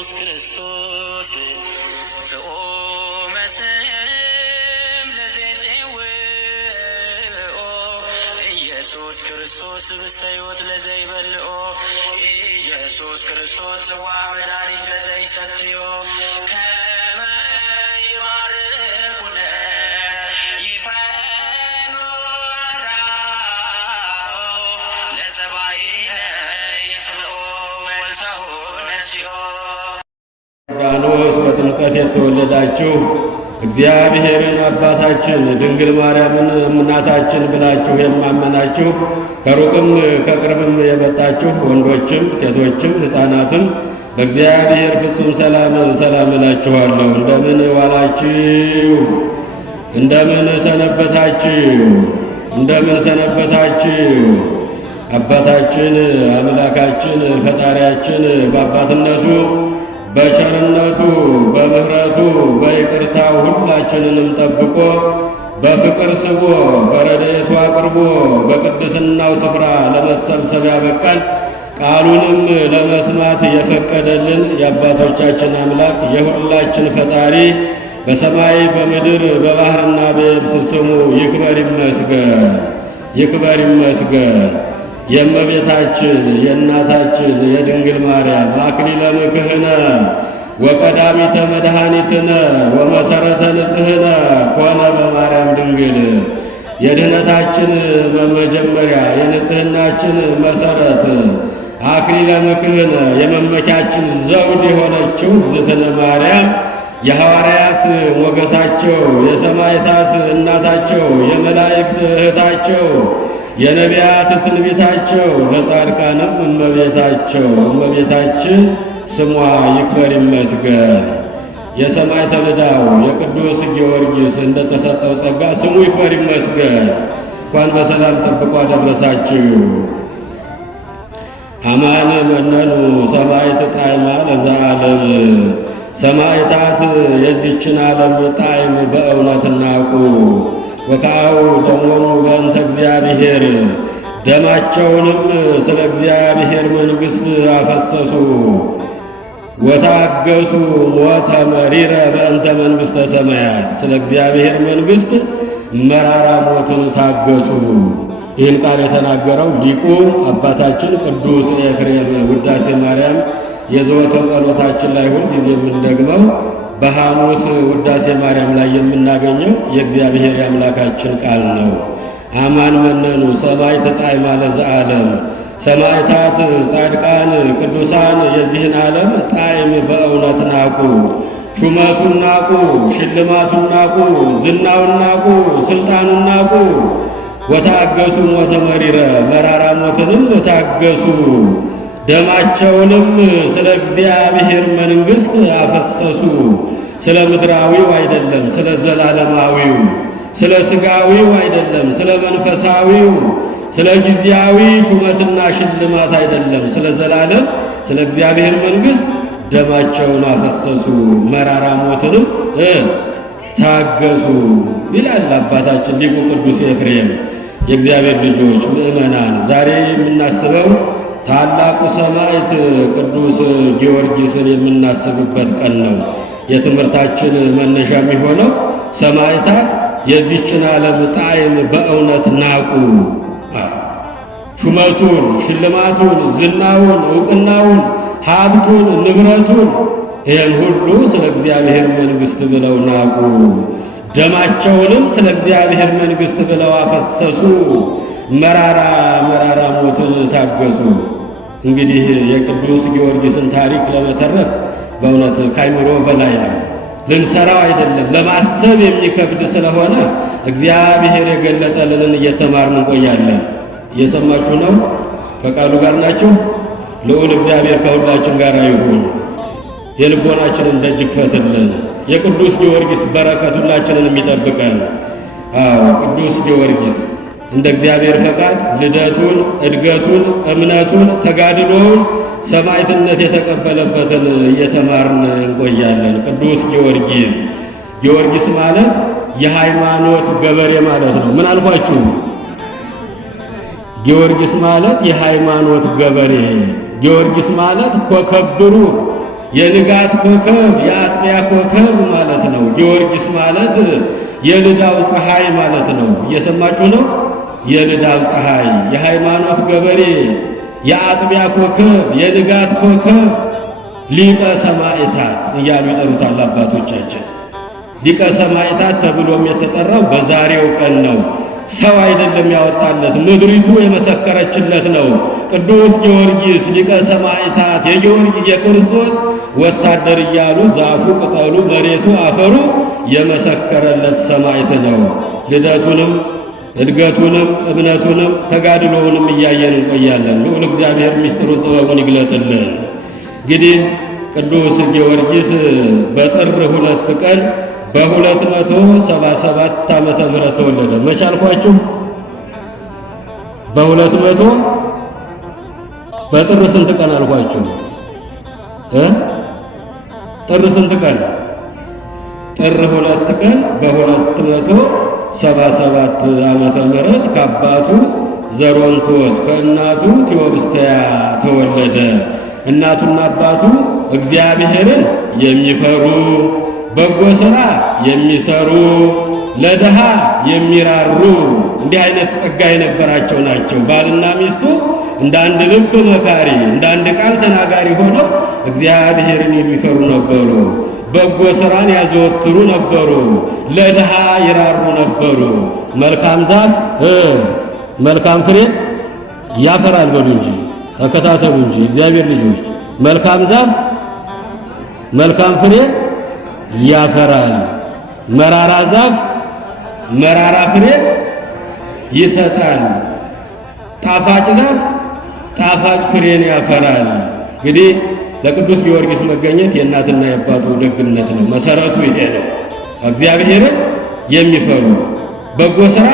ኢየሱስ ክርስቶስ ዘኦመ ስም ለዘይጼውኦ ኢየሱስ ክርስቶስ ብስተ ሕይወት ለዘይበልኦ ኢየሱስ ክርስቶስ ጽዋ መድኃኒት ለዘይሰትዮ ከመ ይባርኩነ ይፈኑ ለዘባይነ ይስምዑ ወልሰሁ ነሲኦ። ዮርዳኖስ በጥምቀት የተወለዳችሁ እግዚአብሔርን አባታችን ድንግል ማርያምን እናታችን ብላችሁ የማመናችሁ ከሩቅም ከቅርብም የመጣችሁ ወንዶችም ሴቶችም ሕፃናትም በእግዚአብሔር ፍጹም ሰላም እላችኋለሁ። እንደምን ዋላችሁ? እንደምን ሰነበታችሁ? አባታችን አምላካችን ፈጣሪያችን በአባትነቱ በቸርነቱ በምሕረቱ በይቅርታው ሁላችንንም ጠብቆ በፍቅር ስቦ በረድኤቱ አቅርቦ በቅድስናው ስፍራ ለመሰብሰብ ያበቃን ቃሉንም ለመስማት የፈቀደልን የአባቶቻችን አምላክ የሁላችን ፈጣሪ በሰማይ በምድር በባህርና በየብስ ስሙ ይክበር ይመስገን። የእመቤታችን የእናታችን የድንግል ማርያም አክሊለ ምክህነ ወቀዳሚተ መድኃኒትነ ወመሰረተ ንጽሕነ ኮነ በማርያም ድንግል የድኅነታችን መጀመሪያ የንጽሕናችን መሰረት አክሊለ ምክህነ የመመኪያችን ዘውድ የሆነችው እግዝእትነ ማርያም የሐዋርያት ሞገሳቸው የሰማዕታት እናታቸው የመላእክት እህታቸው የነቢያት ትንቢታቸው ለጻድቃንም እመቤታቸው እመቤታችን ስሟ ይክበር ይመስገን። የሰማዕተ ልዳው የቅዱስ ጊዮርጊስ እንደተሰጠው ጸጋ ስሙ ይክበር ይመስገን። እንኳን በሰላም ጠብቆ አደረሳችሁ። አማን መነኑ ሰማዕት ጣዕማ ለዘዓለም ሰማዕታት የዚችን ዓለም ጣዕም በእውነት እናውቁ። ወካው ደሞሙ በእንተ እግዚአብሔር ደማቸውንም ስለ እግዚአብሔር መንግሥት አፈሰሱ። ወታገሱ ሞተ መሪረ በእንተ መንግሥተ ሰማያት ስለ እግዚአብሔር መንግሥት መራራ ሞትን ታገሱ። ይህን ቃል የተናገረው ሊቁ አባታችን ቅዱስ ኤፍሬም ውዳሴ ማርያም የዘወትር ጸሎታችን ላይ ሁል ጊዜ የምንደግመው በሐሙስ ውዳሴ ማርያም ላይ የምናገኘው የእግዚአብሔር የአምላካችን ቃል ነው። አማን መነኑ ሰማዕት ጣዕማ ለዘዓለም ሰማዕታት ጻድቃን ቅዱሳን የዚህን ዓለም ጣዕም በእውነት ናቁ። ሹመቱን ናቁ፣ ሽልማቱን ናቁ፣ ዝናውን ናቁ፣ ስልጣኑን ናቁ። ወታገሱ ሞተ መሪረ መራራ ሞትንም ታገሱ። ደማቸውንም ስለ እግዚአብሔር መንግሥት አፈሰሱ። ስለ ምድራዊው አይደለም፣ ስለ ዘላለማዊው፣ ስለ ሥጋዊው አይደለም፣ ስለ መንፈሳዊው፣ ስለ ጊዜያዊ ሹመትና ሽልማት አይደለም፣ ስለ ዘላለም ስለ እግዚአብሔር መንግሥት ደማቸውን አፈሰሱ። መራራ ሞትንም ታገሱ ይላል አባታችን ሊቁ ቅዱስ ኤፍሬም። የእግዚአብሔር ልጆች ምእመናን ዛሬ የምናስበው ታላቁ ሰማዕት ቅዱስ ጊዮርጊስን የምናስብበት ቀን ነው። የትምህርታችን መነሻ የሚሆነው ሰማዕታት የዚችን ዓለም ጣዕም በእውነት ናቁ። ሹመቱን፣ ሽልማቱን፣ ዝናውን፣ ዕውቅናውን፣ ሀብቱን፣ ንብረቱን ይህን ሁሉ ስለ እግዚአብሔር መንግሥት ብለው ናቁ። ደማቸውንም ስለ እግዚአብሔር መንግሥት ብለው አፈሰሱ። መራራ ሞትን ታገሱ። እንግዲህ የቅዱስ ጊዮርጊስን ታሪክ ለመተረክ በእውነት ካይምሮ በላይ ነው። ልንሰራው አይደለም፣ ለማሰብ የሚከብድ ስለሆነ እግዚአብሔር የገለጠልንን እየተማርን እንቆያለን። እየሰማችሁ ነው? ከቃሉ ጋር ናችሁ? ልዑል እግዚአብሔር ከሁላችን ጋር ይሁን። የልቦናችንን ደጅ ክፈትልን። የቅዱስ ጊዮርጊስ በረከት ሁላችንን የሚጠብቀን። ቅዱስ ጊዮርጊስ እንደ እግዚአብሔር ፈቃድ ልደቱን፣ እድገቱን፣ እምነቱን፣ ተጋድሎውን፣ ሰማዕትነት የተቀበለበትን እየተማርን እንቆያለን። ቅዱስ ጊዮርጊስ ማለት የሃይማኖት ገበሬ ማለት ነው። ምን አልኳችሁ? ጊዮርጊስ ማለት የሃይማኖት ገበሬ፣ ጊዮርጊስ ማለት ኮከብ ብሩህ፣ የንጋት ኮከብ የአጥቢያ ኮከብ ማለት ነው። ጊዮርጊስ ማለት የልዳው ፀሐይ ማለት ነው። እየሰማችሁ ነው? የልዳው ፀሐይ፣ የሃይማኖት ገበሬ፣ የአጥቢያ ኮከብ፣ የንጋት ኮከብ፣ ሊቀ ሰማዕታት እያሉ ይጠሩታል አባቶቻችን። ሊቀ ሰማዕታት ተብሎም የተጠራው በዛሬው ቀን ነው። ሰው አይደለም ያወጣለት፣ ምድሪቱ የመሰከረችለት ነው። ቅዱስ ጊዮርጊስ ሊቀ ሰማዕታት የክርስቶስ ወታደር እያሉ ዛፉ፣ ቅጠሉ፣ መሬቱ፣ አፈሩ የመሰከረለት ሰማዕት ነው። ልደቱንም እድገቱንም እምነቱንም ተጋድሎውንም እያየን እንቆያለን። ልዑል እግዚአብሔር ምስጢሩን ጥበቡን ይግለጥልን። እንግዲህ ቅዱስ ጊዮርጊስ በጥር 2 ቀን በ277 ዓመተ ምህረት ተወለደ። መቼ አልኳችሁ? በ200 በጥር ስንት ቀን አልኳችሁ? ጥር ስንት ቀን? ጥር 2 ቀን በ277 ዓመተ ምህረት ከአባቱ ዘሮንቶስ ከእናቱ ቴዎብስተያ ተወለደ። እናቱና አባቱ እግዚአብሔርን የሚፈሩ በጎ ሥራ የሚሰሩ ለድሃ የሚራሩ እንዲህ አይነት ጸጋ የነበራቸው ናቸው። ባልና ሚስቱ እንደ አንድ ልብ መካሪ፣ እንደ አንድ ቃል ተናጋሪ ሆነው እግዚአብሔርን የሚፈሩ ነበሩ። በጎ ሥራን ያዘወትሩ ነበሩ። ለድሃ ይራሩ ነበሩ። መልካም ዛፍ መልካም ፍሬ ያፈራል በሉ እንጂ ተከታተሉ እንጂ እግዚአብሔር ልጆች። መልካም ዛፍ መልካም ፍሬ ያፈራል። መራራ ዛፍ መራራ ፍሬ ይሰጣል። ጣፋጭ ዛፍ ጣፋጭ ፍሬን ያፈራል። እንግዲህ ለቅዱስ ጊዮርጊስ መገኘት የእናትና የአባቱ ደግነት ነው። መሰረቱ ይሄ ነው። እግዚአብሔርን የሚፈሩ በጎ ሥራ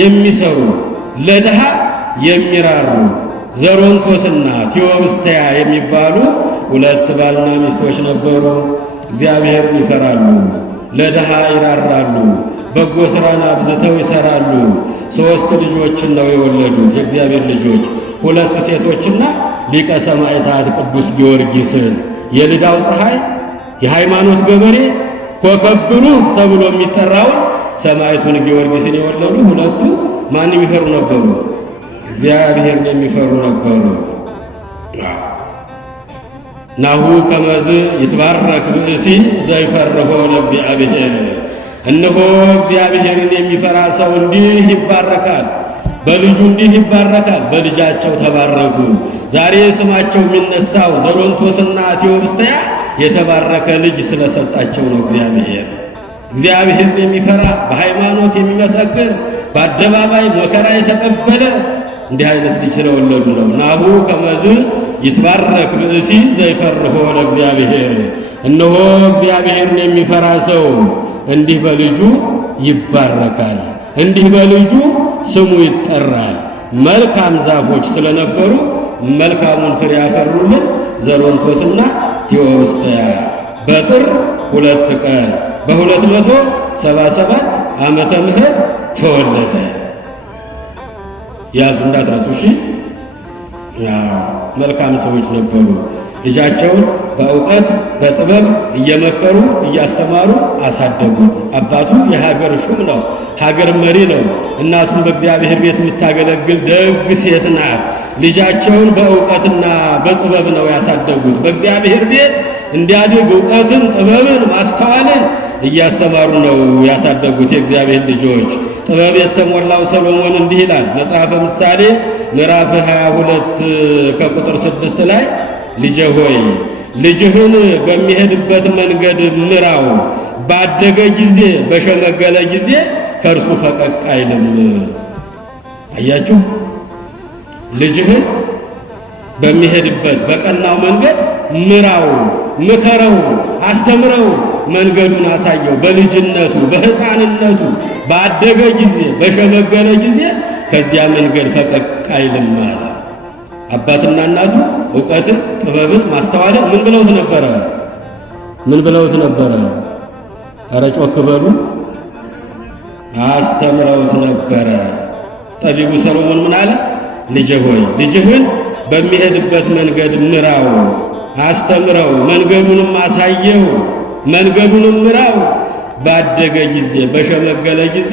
የሚሰሩ ለድሃ የሚራሩ ዘሮንቶስና ቴዎብስተያ የሚባሉ ሁለት ባልና ሚስቶች ነበሩ። እግዚአብሔርን ይፈራሉ፣ ለድሃ ይራራሉ፣ በጎ ሥራን አብዝተው ይሰራሉ። 3 ልጆችን ነው የወለዱት የእግዚአብሔር ልጆች፣ 2 ሴቶችና ሊቀ ሰማዕታት ቅዱስ ጊዮርጊስን። የልዳው ፀሐይ የሃይማኖት ገበሬ ኮከብ ብሩህ ተብሎ የሚጠራውን ሰማዕቱን ጊዮርጊስን የወለዱ ሁለቱ ማን የሚፈሩ ነበሩ? እግዚአብሔርን የሚፈሩ ነበሩ። ናሁ ከመዝ ይትባረክ ብእሲ ዘይፈርሆ ለእግዚአብሔር። እነሆ እግዚአብሔርን የሚፈራ ሰው እንዲህ ይባረካል፣ በልጁ እንዲህ ይባረካል። በልጃቸው ተባረኩ። ዛሬ ስማቸው የሚነሳው ዘሮንቶስና ቴዎብስተያ የተባረከ ልጅ ስለሰጣቸው ነው። እግዚአብሔርን የሚፈራ በሃይማኖት የሚመሰክር በአደባባይ መከራ የተቀበለ እንዲህ አይነት ልጅ ስለወለዱ ነው። ናሁ ከመዝ ይትባረክ ብእሲ ዘይፈርሆ ለእግዚአብሔር። እነሆ እግዚአብሔርን የሚፈራ ሰው እንዲህ በልጁ ይባረካል፣ እንዲህ በልጁ ስሙ ይጠራል። መልካም ዛፎች ስለነበሩ መልካሙን ፍሬ ያፈሩልን ዘሮንቶስና ቴዎብስተያ በጥር 2 ቀን በ277 ዓመተ ምህረት ተወለደ። ያዙ እንዳትረሱ እሺ። መልካም ሰዎች ነበሩ። ልጃቸውን በእውቀት በጥበብ እየመከሩ እያስተማሩ አሳደጉት። አባቱ የሀገር ሹም ነው፣ ሀገር መሪ ነው። እናቱም በእግዚአብሔር ቤት የምታገለግል ደግ ሴት ናት። ልጃቸውን በእውቀትና በጥበብ ነው ያሳደጉት። በእግዚአብሔር ቤት እንዲያድግ እውቀትን፣ ጥበብን፣ ማስተዋልን እያስተማሩ ነው ያሳደጉት የእግዚአብሔር ልጆች። ጥበብ የተሞላው ሰሎሞን እንዲህ ይላል መጽሐፈ ምሳሌ ምዕራፍ 22 ከቁጥር 6 ላይ ልጄ ሆይ ልጅህን በሚሄድበት መንገድ ምራው፣ ባደገ ጊዜ በሸመገለ ጊዜ ከእርሱ ፈቀቅ አይልም። አያችሁ፣ ልጅህን በሚሄድበት በቀናው መንገድ ምራው፣ ምከረው፣ አስተምረው፣ መንገዱን አሳየው። በልጅነቱ በሕፃንነቱ ባደገ ጊዜ በሸመገለ ጊዜ ከዚያ መንገድ ፈቀቅ አይልም አለ። አባትና እናቱ ዕውቀትን፣ ጥበብን፣ ማስተዋልን ምን ብለውት ነበረ? ምን ብለውት ነበረ? ኧረ ጮክ በሉ። አስተምረውት ነበረ። ጠቢቡ ሰሎሞን ምን አለ? ልጄ ሆይ ልጅህን በሚሄድበት መንገድ ምራው፣ አስተምረው፣ መንገዱንም አሳየው፣ መንገዱንም ምራው። ባደገ ጊዜ በሸመገለ ጊዜ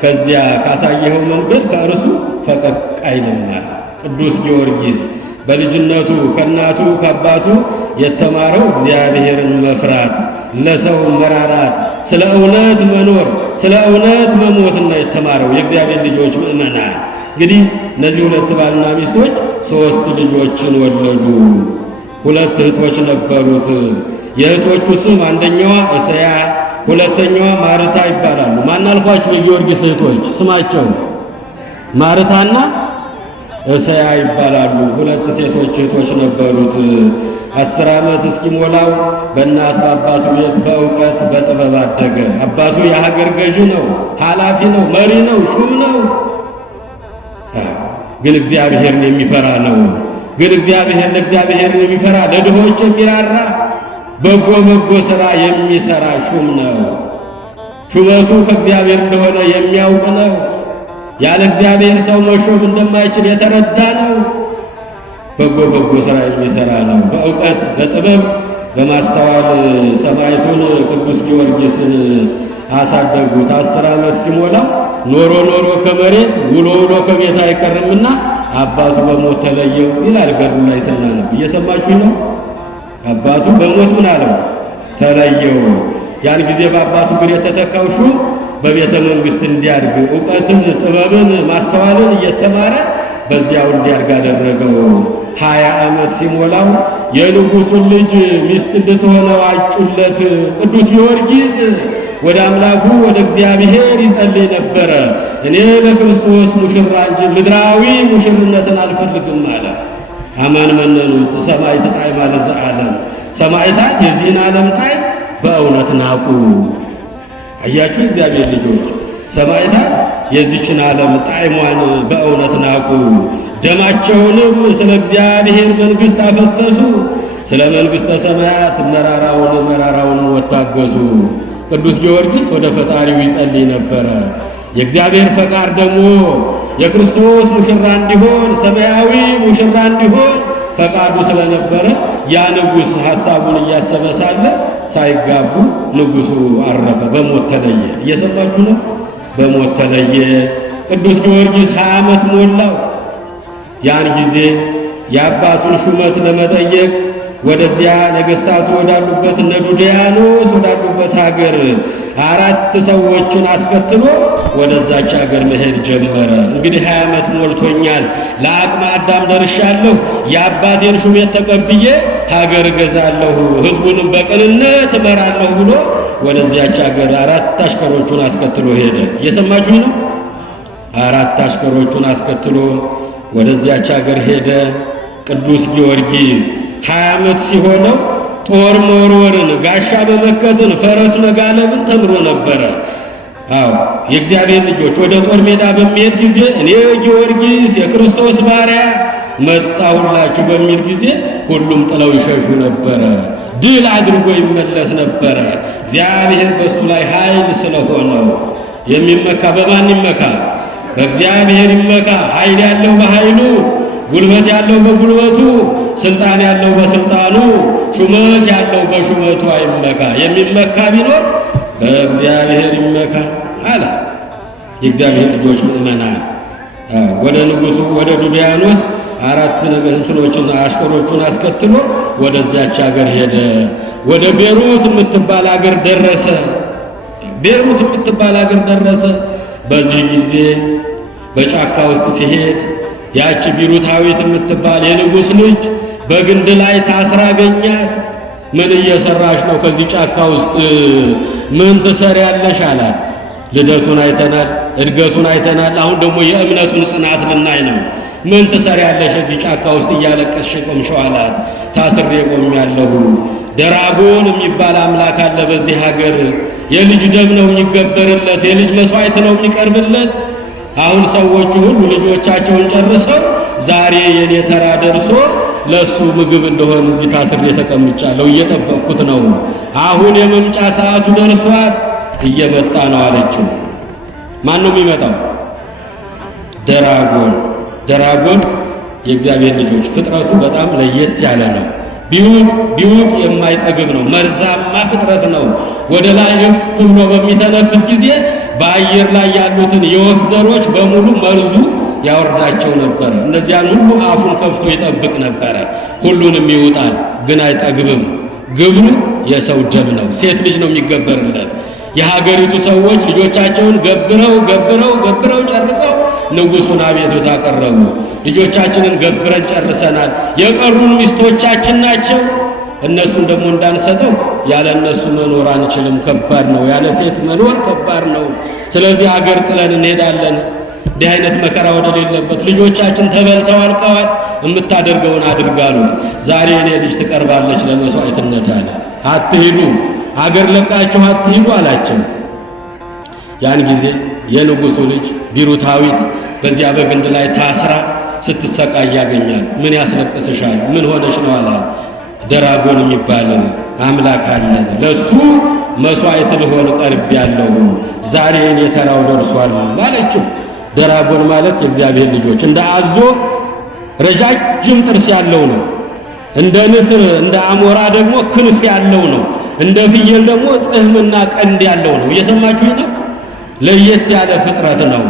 ከዚያ ካሳየኸው መንገድ ከእርሱ ፈቀቅ አይልም። ቅዱስ ጊዮርጊስ በልጅነቱ ከእናቱ ከአባቱ የተማረው እግዚአብሔርን መፍራት፣ ለሰው መራራት፣ ስለ እውነት መኖር፣ ስለ እውነት መሞትና የተማረው የእግዚአብሔር ልጆች ምእመናን እንግዲህ እነዚህ ሁለት ባልና ሚስቶች 3 ልጆችን ወለዱ። 2 እህቶች ነበሩት። የእህቶቹ ስም አንደኛዋ እሰያ፣ ሁለተኛዋ ማርታ ይባላሉ። ማን አልኳችሁ? የጊዮርጊስ እህቶች ስማቸው ማርታና እሰያ ይባላሉ። 2 ሴቶች እህቶች ነበሩት። 10 ዓመት እስኪሞላው በእናት በአባቱ ቤት በእውቀት በጥበብ አደገ። አባቱ የሀገር ገዢ ነው፣ ኃላፊ ነው፣ መሪ ነው፣ ሹም ነው። ግን እግዚአብሔርን የሚፈራ ነው። ግን ለእግዚአብሔርን የሚፈራ ለድሆች የሚራራ በጎ ሥራ የሚሰራ ሹም ነው። ሹመቱ ከእግዚአብሔር እንደሆነ የሚያውቅ ነው። ያለ እግዚአብሔር ሰው መሾም እንደማይችል የተረዳ ነው። በጎ ሥራ የሚሰራ ነው። በእውቀት በጥበብ በማስተዋል ሰማዕቱን ቅዱስ ጊዮርጊስን አሳደጉት። 10 ዓመት ሲሞላ ኖሮ ከመሬት ውሎ ከቤት አይቀርምና አባቱ በሞት ተለየው ይላል ገድሉ ላይ ስናነብ። እየሰማችሁ ነው። አባቱ በሞት ምን አለው? ተለየው። ያን ጊዜ በአባቱ እግር የተተካው ሹም በቤተ መንግሥት እንዲያድግ እውቀትን፣ ጥበብን፣ ማስተዋልን እየተማረ በዚያው እንዲያድግ አደረገው። 20 ዓመት ሲሞላው የንጉሡን ልጅ ሚስት እንድትሆነው አጩለት። ቅዱስ ጊዮርጊስ ወደ አምላኩ ወደ እግዚአብሔር ይጸልይ ነበረ። እኔ ለክርስቶስ ሙሽራ እንጂ ምድራዊ ሙሽርነትን አልፈልግም አለ። አማን መነኑት ሰማዕት ጣዕመ ለዘዓለም። ሰማዕታት የዚህን ዓለም ጣዕም በእውነት ናቁ። አያችሁ እግዚአብሔር ልጆች፣ ሰማዕታት የዚችን ዓለም ጣዕሟን በእውነት ናቁ። ደማቸውንም ስለ እግዚአብሔር መንግሥት አፈሰሱ። ስለ መንግሥተ ሰማያት መራራውን ወታገሱ። ቅዱስ ጊዮርጊስ ወደ ፈጣሪው ይጸልይ ነበረ። የእግዚአብሔር ፈቃድ ደግሞ የክርስቶስ ሙሽራ እንዲሆን፣ ሰማያዊ ሙሽራ እንዲሆን ፈቃዱ ስለነበረ ያ ንጉሥ ሐሳቡን እያሰበ ሳለ ሳይጋቡ ንጉሡ አረፈ፣ በሞት ተለየ። እየሰማችሁ ነው። በሞት ተለየ። ቅዱስ ጊዮርጊስ 20 ዓመት ሞላው። ያን ጊዜ የአባቱን ሹመት ለመጠየቅ ወደዚያ ነገሥታቱ ወዳሉበት እነ ዱድያኖስ ወዳሉበት ሀገር 4 ሰዎችን አስከትሎ ወደዛች ሀገር መሄድ ጀመረ። እንግዲህ 20 ዓመት ሞልቶኛል፣ ለአቅመ አዳም ደርሻለሁ፣ የአባቴን ሹመት ተቀብዬ ሀገር እገዛለሁ፣ ሕዝቡንም በቅንነት እመራለሁ ብሎ ወደዚያች ሀገር 4 አሽከሮቹን አስከትሎ ሄደ። እየሰማችሁኝ ነው። 4 አሽከሮቹን አስከትሎ ወደዚያች ሀገር ሄደ። ቅዱስ ጊዮርጊስ 20 ዓመት ሲሆነው ጦር መወርወርን፣ ጋሻ መመከትን፣ ፈረስ መጋለብን ተምሮ ነበረ። የእግዚአብሔር ልጆች ወደ ጦር ሜዳ በሚሄድ ጊዜ እኔ ጊዮርጊስ የክርስቶስ ባሪያ መጣሁላችሁ በሚል ጊዜ ሁሉም ጥለው ይሸሹ ነበረ። ድል አድርጎ ይመለስ ነበረ። እግዚአብሔር በእሱ ላይ ኃይል ስለሆነው የሚመካ በማን ይመካ? በእግዚአብሔር ይመካ። ኃይል ያለው በኃይሉ፣ ጉልበት ያለው በጉልበቱ፣ ስልጣን ያለው በስልጣኑ፣ ሹመት ያለው በሹመቱ አይመካ። የሚመካ ቢኖር በእግዚአብሔር ይመካ አለ። የእግዚአብሔር ልጆች ምእመናን ወደ ንጉሡ ወደ ዱድያኖስ 4 ነገሥታቶችን አሽከሮቹን አስከትሎ ወደዚያች ሀገር ሄደ። ወደ ቤሩት የምትባል ሀገር ደረሰ። ቤሩት የምትባል ሀገር ደረሰ። በዚህ ጊዜ በጫካ ውስጥ ሲሄድ ያቺ ቢሩታዊት የምትባል የንጉሥ ልጅ በግንድ ላይ ታስራ አገኛት። ምን እየሰራሽ ነው? ከዚህ ጫካ ውስጥ ምን ትሰሪያለሽ? አላት። ልደቱን አይተናል፣ እድገቱን አይተናል። አሁን ደግሞ የእምነቱን ጽናት ልናይ ነው። ምን ትሰሪያለሽ እዚህ ጫካ ውስጥ እያለቀስሽ ቆምሽው? አላት። ታስሬ ቆሜያለሁ። ደራጎን የሚባል አምላክ አለ በዚህ ሀገር። የልጅ ደም ነው የሚገበርለት፣ የልጅ መስዋዕት ነው የሚቀርብለት። አሁን ሰዎቹ ሁሉ ልጆቻቸውን ጨርሰው ዛሬ የኔ ተራ ደርሶ ለሱ ምግብ እንደሆነ እዚህ ታስሬ ተቀምጫለሁ፣ እየጠበቅኩት ነው። አሁን የመምጫ ሰዓቱ ደርሷል፣ እየመጣ ነው አለችው። ማን ነው የሚመጣው? ደራጎን። ደራጎን የእግዚአብሔር ልጆች ፍጥረቱ በጣም ለየት ያለ ነው። ቢውጥ የማይጠግብ ነው። መርዛማ ፍጥረት ነው። ወደ ላይ እፍ ብሎ በሚተነፍስ ጊዜ በአየር ላይ ያሉትን የወፍ ዘሮች በሙሉ መርዙ ያወርዳቸው ነበር። እነዚያን ሁሉ አፉን ከፍቶ ይጠብቅ ነበረ። ሁሉንም ይውጣል፣ ግን አይጠግብም። ግብሩ የሰው ደም ነው። ሴት ልጅ ነው የሚገበርለት። የሀገሪቱ ሰዎች ልጆቻቸውን ገብረው ጨርሰው ንጉሡን አቤቱታ አቀረቡ። ልጆቻችንን ገብረን ጨርሰናል፣ የቀሩን ሚስቶቻችን ናቸው። እነሱን ደግሞ እንዳንሰጠው ያለ እነሱ መኖር አንችልም፣ ከባድ ነው። ያለ ሴት መኖር ከባድ ነው። ስለዚህ ሀገር ጥለን እንሄዳለን። እንዲህ አይነት መከራ ወደሌለበት ልጆቻችን ተበልተው አልቀዋል። የምታደርገውን አድርግ አሉት። ዛሬ እኔ ልጅ ትቀርባለች ለመስዋዕትነት አለ። አትሂዱ፣ አገር ለቃችሁ አትሂዱ አላቸው። ያን ጊዜ የንጉሡ ልጅ ቢሩታዊት በዚያ በግንድ ላይ ታስራ ስትሰቃይ ያገኛል። ምን ያስለቅስሻል? ምን ሆነሽ ነው አላት። ደራጎን የሚባል አምላክ አለ፣ ለሱ መስዋዕት ልሆን ቀርቤያለሁ። ዛሬ እኔ ተራው ደርሷል አለችው። ደራጎን ማለት የእግዚአብሔር ልጆች እንደ አዞ ረጃጅም ጥርስ ያለው ነው። እንደ ንስር እንደ አሞራ ደግሞ ክንፍ ያለው ነው። እንደ ፍየል ደግሞ ጽሕምና ቀንድ ያለው ነው። እየሰማችሁኝ ነው? ለየት ያለ ፍጥረት ነው።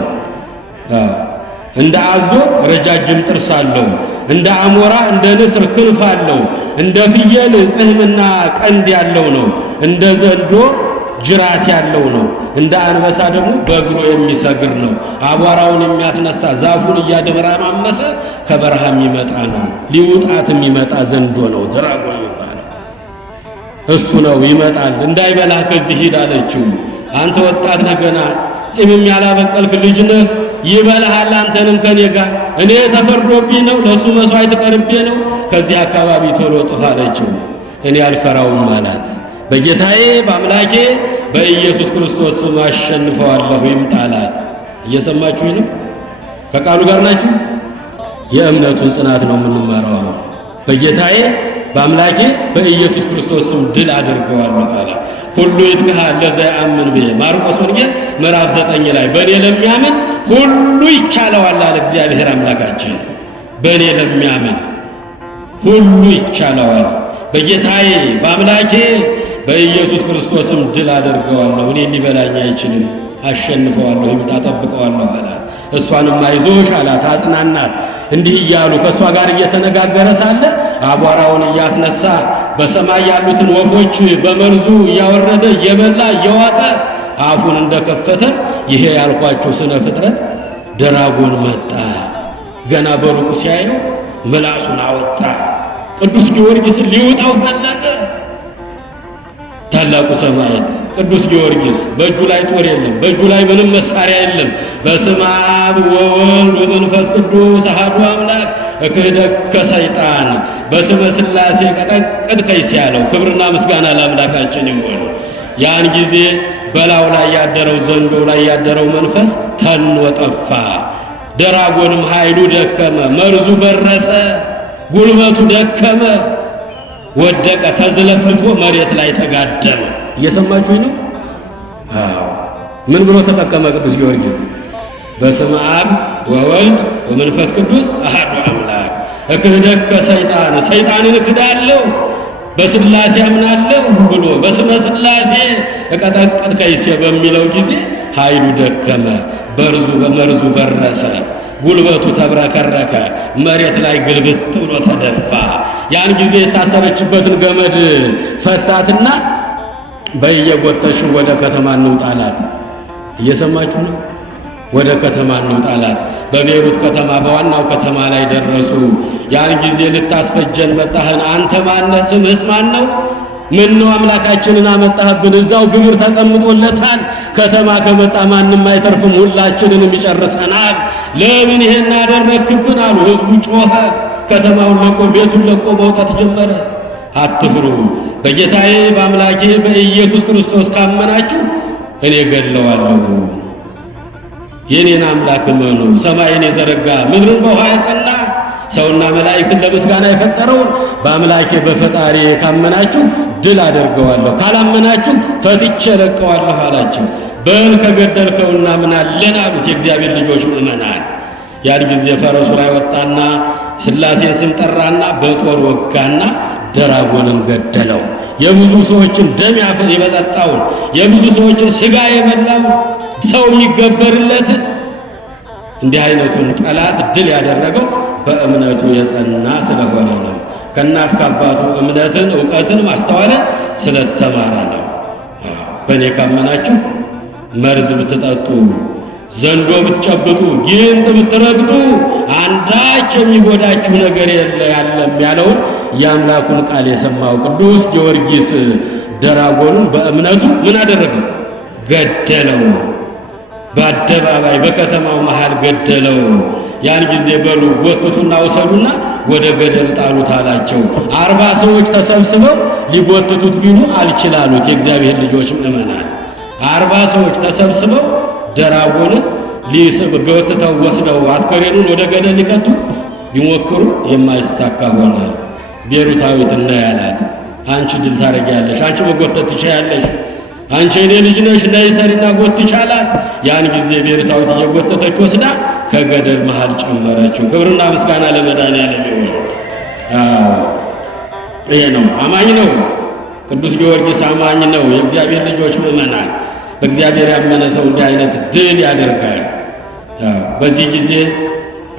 እንደ አዞ ረጃጅም ጥርስ አለው። እንደ አሞራ እንደ ንስር ክንፍ አለው። እንደ ፍየል ጽሕምና ቀንድ ያለው ነው። እንደ ዘንዶ ጅራት ያለው ነው። እንደ አንበሳ ደግሞ በእግሩ የሚሰግር ነው። አቧራውን የሚያስነሳ ዛፉን እያደመራማመሰ ከበረሃ የሚመጣ ነው። ሊውጣት የሚመጣ ዘንዶ ነው። ድራጎን ይባላል። እሱ ነው ይመጣል። እንዳይበላህ ከዚህ ሂድ አለችው። አንተ ወጣት ነህ ገና ጺምም ያላበቀልክ ልጅ ነህ፣ ይበላሃል አንተንም ከኔ ጋር። እኔ ተፈርዶብኝ ነው፣ ለሱ መስዋዕት ቀርቤ ነው። ከዚህ አካባቢ ቶሎ ጥፋ አለችው። እኔ አልፈራውም አላት። በጌታዬ በአምላኬ በኢየሱስ ክርስቶስ ስም አሸንፈዋለሁ ይምጣላት። እየሰማችሁኝ ነው? ከቃሉ ጋር ናችሁ? የእምነቱን ጽናት ነው የምንማረው። በጌታዬ በአምላኬ በኢየሱስ ክርስቶስ ስም ድል አድርገዋለሁ አለ። ሁሉ ይትካሃል ለዘ ያአምን ብዬ ማርቆስ ወንጌል ምዕራፍ 9 ላይ በእኔ ለሚያምን ሁሉ ይቻለዋል አለ እግዚአብሔር አምላካችን። በእኔ ለሚያምን ሁሉ ይቻለዋል። በጌታዬ በአምላኬ በኢየሱስ ክርስቶስም ድል አደርገዋለሁ። እኔ ሊበላኝ አይችልም፣ አሸንፈዋለሁ፣ ይምጣ ጠብቀዋለሁ አላት። እሷንም አይዞሽ አላት፣ አጽናናት። እንዲህ እያሉ ከእሷ ጋር እየተነጋገረ ሳለ አቧራውን እያስነሳ በሰማይ ያሉትን ወፎች በመርዙ እያወረደ እየበላ እየዋጠ አፉን እንደከፈተ ይሄ ያልኳችሁ ስነ ፍጥረት ደራጎን መጣ። ገና በሩቁ ሲያየው ምላሱን አወጣ። ቅዱስ ጊዮርጊስን ሊውጣው ፈለገ። ታላቁ ሰማዕት ቅዱስ ጊዮርጊስ በእጁ ላይ ጦር የለም፣ በእጁ ላይ ምንም መሳሪያ የለም። በስመ አብ ወወልድ ወመንፈስ ቅዱስ አሐዱ አምላክ እክህደከ ሰይጣን በስመ ሥላሴ ቀጠቅጥከኝ ሲያለው ክብርና ምስጋና ለአምላካችን ይሁን። ያን ጊዜ በላዩ ላይ ያደረው ዘንዶ ላይ ያደረው መንፈስ ተኖ ጠፋ። ደራጎንም ኃይሉ ደከመ፣ መርዙ በረሰ፣ ጉልበቱ ደከመ፣ ወደቀ፣ ተዝለፍልፎ መሬት ላይ ተጋደመ። እየሰማችሁኝ ነው? ምን ብሎ ተጠቀመ ቅዱስ ጊዮርጊስ? በስመ አብ ወወልድ ወመንፈስ ቅዱስ አሐዱ አምላክ እክህደከ ሰይጣን፣ ሰይጣንን እክዳለሁ በሥላሴ አምናለሁ ብሎ በስመ ሥላሴ እቀጠቅጥከኝ በሚለው ጊዜ ኃይሉ ደከመ፣ መርዙ በረሰ፣ ጉልበቱ ተብረከረከ፣ መሬት ላይ ግልብጥ ብሎ ተደፋ። ያን ጊዜ የታሰረችበትን ገመድ ፈታትና በየጎተሽው ወደ ከተማ እንውጣላት። እየሰማችሁ ነው? ወደ ከተማ እንውጣላት። በቤሩት ከተማ በዋናው ከተማ ላይ ደረሱ። ያን ጊዜ ልታስፈጀን መጣህን? አንተ ማነህ? ስምህስ ማን ነው? ምን ነው አምላካችንን አመጣህብን? እዛው ግብር ተቀምጦለታል። ከተማ ከመጣ ማንም አይተርፍም፣ ሁላችንንም ይጨርሰናል። ለምን ይሄን አደረክብን አሉ። ህዝቡ ጮኸ። ከተማውን ለቆ ቤቱን ለቆ መውጣት ጀመረ። አትፍሩ፣ በጌታዬ በአምላኬ በኢየሱስ ክርስቶስ ካመናችሁ እኔ ገድለዋለሁ። የኔን አምላክ እመኑ። ሰማይን የዘረጋ ምድርን በውሃ ያጸና ሰውና መላእክትን ለምስጋና የፈጠረውን በአምላኬ በፈጣሪ ካመናችሁ ድል አደርገዋለሁ፣ ካላመናችሁ ፈትቼ ለቀዋለሁ አላቸው። በል ከገደልከው እናምናለን አሉት የእግዚአብሔር ልጆች ምእመናን። ያን ጊዜ ፈረሱ ላይ ወጣና ሥላሴን ስም ጠራና በጦር ወጋና ደራጎንን ገደለው። የብዙ ሰዎችን ደም የበጠጣውን የብዙ ሰዎችን ሥጋ የበላው ሰው የሚገበርለትን እንዲህ አይነቱን ጠላት ድል ያደረገው በእምነቱ የጸና ስለሆነ ነው። ከእናት ከአባቱ እምነትን፣ ዕውቀትን፣ ማስተዋልን ስለተማረ ነው። በእኔ ካመናችሁ መርዝ ብትጠጡ፣ ዘንዶ ብትጨብጡ፣ ጊንጥ ብትረግጡ አንዳች የሚጎዳችሁ ነገር ያለም ያለውን የአምላኩን ቃል የሰማው ቅዱስ ጊዮርጊስ ደራጎኑን በእምነቱ ምን አደረገው? ገደለው። በአደባባይ በከተማው መሃል ገደለው። ያን ጊዜ በሉ ጎትቱና ውሰዱና ወደ ገደል ጣሉት አላቸው። 40 ሰዎች ተሰብስበው ሊጎትቱት ቢሉ አልችላሉት። የእግዚአብሔር ልጆች ምእመናን 40 ሰዎች ተሰብስበው ደራጎንን ጎትተው ወስደው አስከሬኑን ወደ ገደል ሊከቱ ቢሞክሩ የማይሳካ ሆነ። ቤሩታዊት እና ያላት አንቺ ድል ታረጊያለሽ፣ አንቺ መጎተት ትችያለሽ፣ አንቺ የኔ ልጅ ነሽ፣ ነይ ሰሪና ጎትች አላት። ያን ጊዜ ቤሩታዊት እየጎተተች ወስዳ ከገደል መሃል ጨመረችው። ክብርና ምስጋና ለመድኃኒዓለም ይሁን። ይሄ ነው አማኝ ነው። ቅዱስ ጊዮርጊስ አማኝ ነው። የእግዚአብሔር ልጆች ምእመናን፣ በእግዚአብሔር ያመነ ሰው እንዲህ አይነት ድል ያደርጋል። በዚህ ጊዜ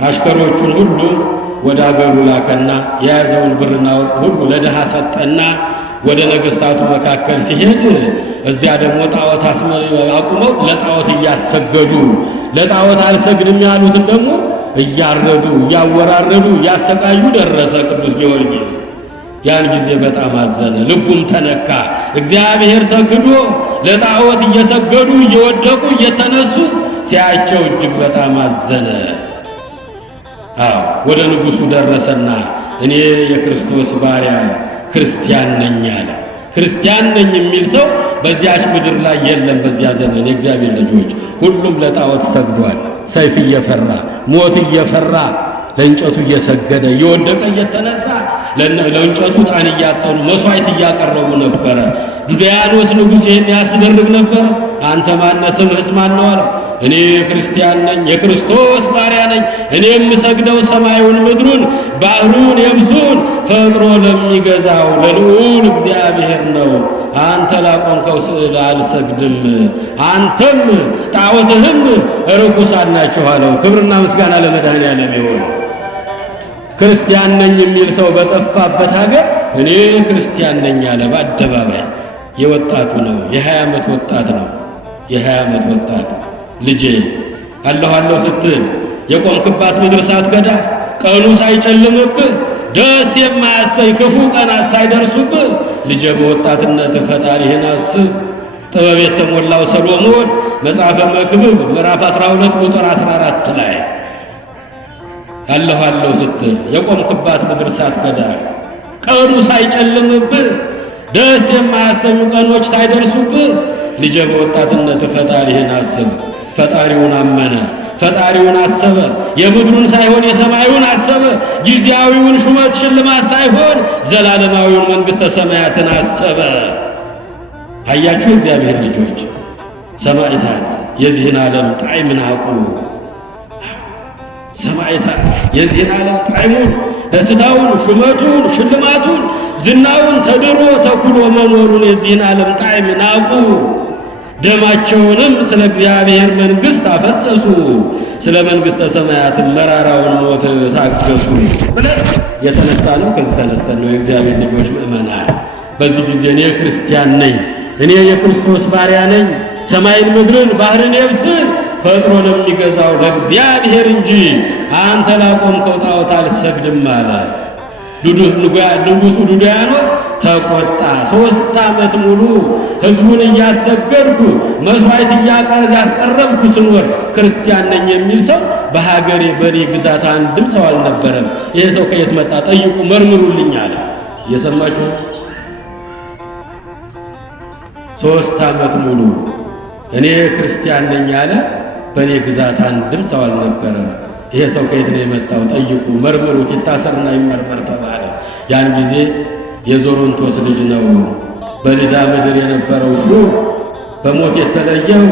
አሽከሮቹን ሁሉ ወደ አገሩ ላከና የያዘውን ብርና ወርቅ ሁሉ ለድሃ ሰጠና ወደ ነገሥታቱ መካከል ሲሄድ እዚያ ደግሞ ጣዖት አቁመው ለጣዖት እያሰገዱ ለጣዖት አልሰግድም ያሉትን ደግሞ እያረዱ እያወራረዱ እያሰቃዩ ደረሰ ቅዱስ ጊዮርጊስ። ያን ጊዜ በጣም አዘነ፣ ልቡም ተነካ። እግዚአብሔር ተክዶ ለጣዖት እየሰገዱ እየወደቁ እየተነሱ ሲያቸው እጅግ በጣም አዘነ። ወደ ንጉሡ ደረሰና እኔ የክርስቶስ ባሪያ ክርስቲያን ነኝ አለ። ክርስቲያን ነኝ የሚል ሰው በዚያች ምድር ላይ የለም። በዚያ ዘመን የእግዚአብሔር ልጆች ሁሉም ለጣዖት ሰግዷል። ሰይፍ እየፈራ ሞት እየፈራ ለእንጨቱ እየሰገደ እየወደቀ እየተነሳ ለእንጨቱ ዕጣን እያጠኑ መሥዋዕት እያቀረቡ ነበረ። ዱድያኖስ ንጉሥ ይህን ያስደርግ ነበር። አንተ ማነህ? ስምህስ ማን ነው አለው። እኔ ክርስቲያን ነኝ፣ የክርስቶስ ባሪያ ነኝ። እኔ የምሰግደው ሰማዩን ምድሩን ባህሩን የብሱን ፈጥሮ ለሚገዛው ለልዑል እግዚአብሔር ነው። አንተ ላቆምከው ስዕል አልሰግድም፣ አንተም ጣዖትህም ርኩሳን ናቸው አለው። ክብርና ምስጋና ለመድኃኒዓለም ይሁን። ክርስቲያን ነኝ የሚል ሰው በጠፋበት ሀገር እኔ ክርስቲያን ነኝ አለ። በአደባባይ የወጣቱ ነው፣ የ20 ዓመት ወጣት ነው። የ20 ዓመት ወጣት ልጄ አለሁ አለሁ ስትል የቆምክባት ምድር ሳትከዳ ቀኑ ሳይጨልምብህ ደስ የማያሰኝ ክፉ ቀናት ሳይደርሱብህ ልጄ በወጣትነት ፈጣሪህን አስብ። ጥበብ የተሞላው ሰሎሞን መጽሐፈ መክብብ ምዕራፍ 12 ቁጥር 14 ላይ አለሁ አለሁ ስትል የቆምክባት ምድር ሳትከዳ ቀኑ ሳይጨልምብህ ደስ የማያሰኙ ቀኖች ሳይደርሱብህ ልጄ በወጣትነት ፈጣሪህን አስብ። ፈጣሪውን አመነ፣ ፈጣሪውን አሰበ። የምድሩን ሳይሆን የሰማዩን አሰበ። ጊዜያዊውን ሹመት ሽልማት ሳይሆን ዘላለማዊውን መንግሥተ ሰማያትን አሰበ። አያችሁ እግዚአብሔር ልጆች፣ ሰማዕታት የዚህን ዓለም ጣዕም ናቁ። ሰማዕታት የዚህን ዓለም ጣዕሙን፣ ደስታውን፣ ሹመቱን፣ ሽልማቱን፣ ዝናውን ተድሮ ተኩሎ መኖሩን የዚህን ዓለም ጣዕም ናቁ። ደማቸውንም ስለ እግዚአብሔር መንግሥት አፈሰሱ፣ ስለ መንግሥተ ሰማያትን መራራውን ሞት ታገሱ ብለን የተነሳ ነው። ከዚህ ተነስተን ነው የእግዚአብሔር ልጆች ምእመናን። በዚህ ጊዜ እኔ ክርስቲያን ነኝ፣ እኔ የክርስቶስ ባሪያ ነኝ፣ ሰማይን ምድርን ባህርን የብስን ፈጥሮ ለሚገዛው ለእግዚአብሔር እንጂ አንተ ላቆምከው ጣዖት አልሰግድም አለ። ንጉሡ ዱድያኖስ ተቆጣ። 3 ዓመት ሙሉ ሕዝቡን እያሰገድኩ መሥዋዕት እያቀረብኩ ስኖር ክርስቲያን ነኝ የሚል ሰው በሀገሬ በኔ ግዛት አንድም ሰው አልነበረም። ይሄ ሰው ከየት መጣ? ጠይቁ፣ መርምሩልኝ አለ። እየሰማችሁ 3 ዓመት ሙሉ እኔ ክርስቲያን ነኝ ያለ በኔ ግዛት አንድም ሰው አልነበረም። ይሄ ሰው ከየት ነው የመጣው? ጠይቁ፣ መርምሩት፣ ይታሰርና ይመርመር ተባለ። ያን ጊዜ የዞሮንቶስ ልጅ ነው በልዳ ምድር የነበረው ሹም በሞት የተለየው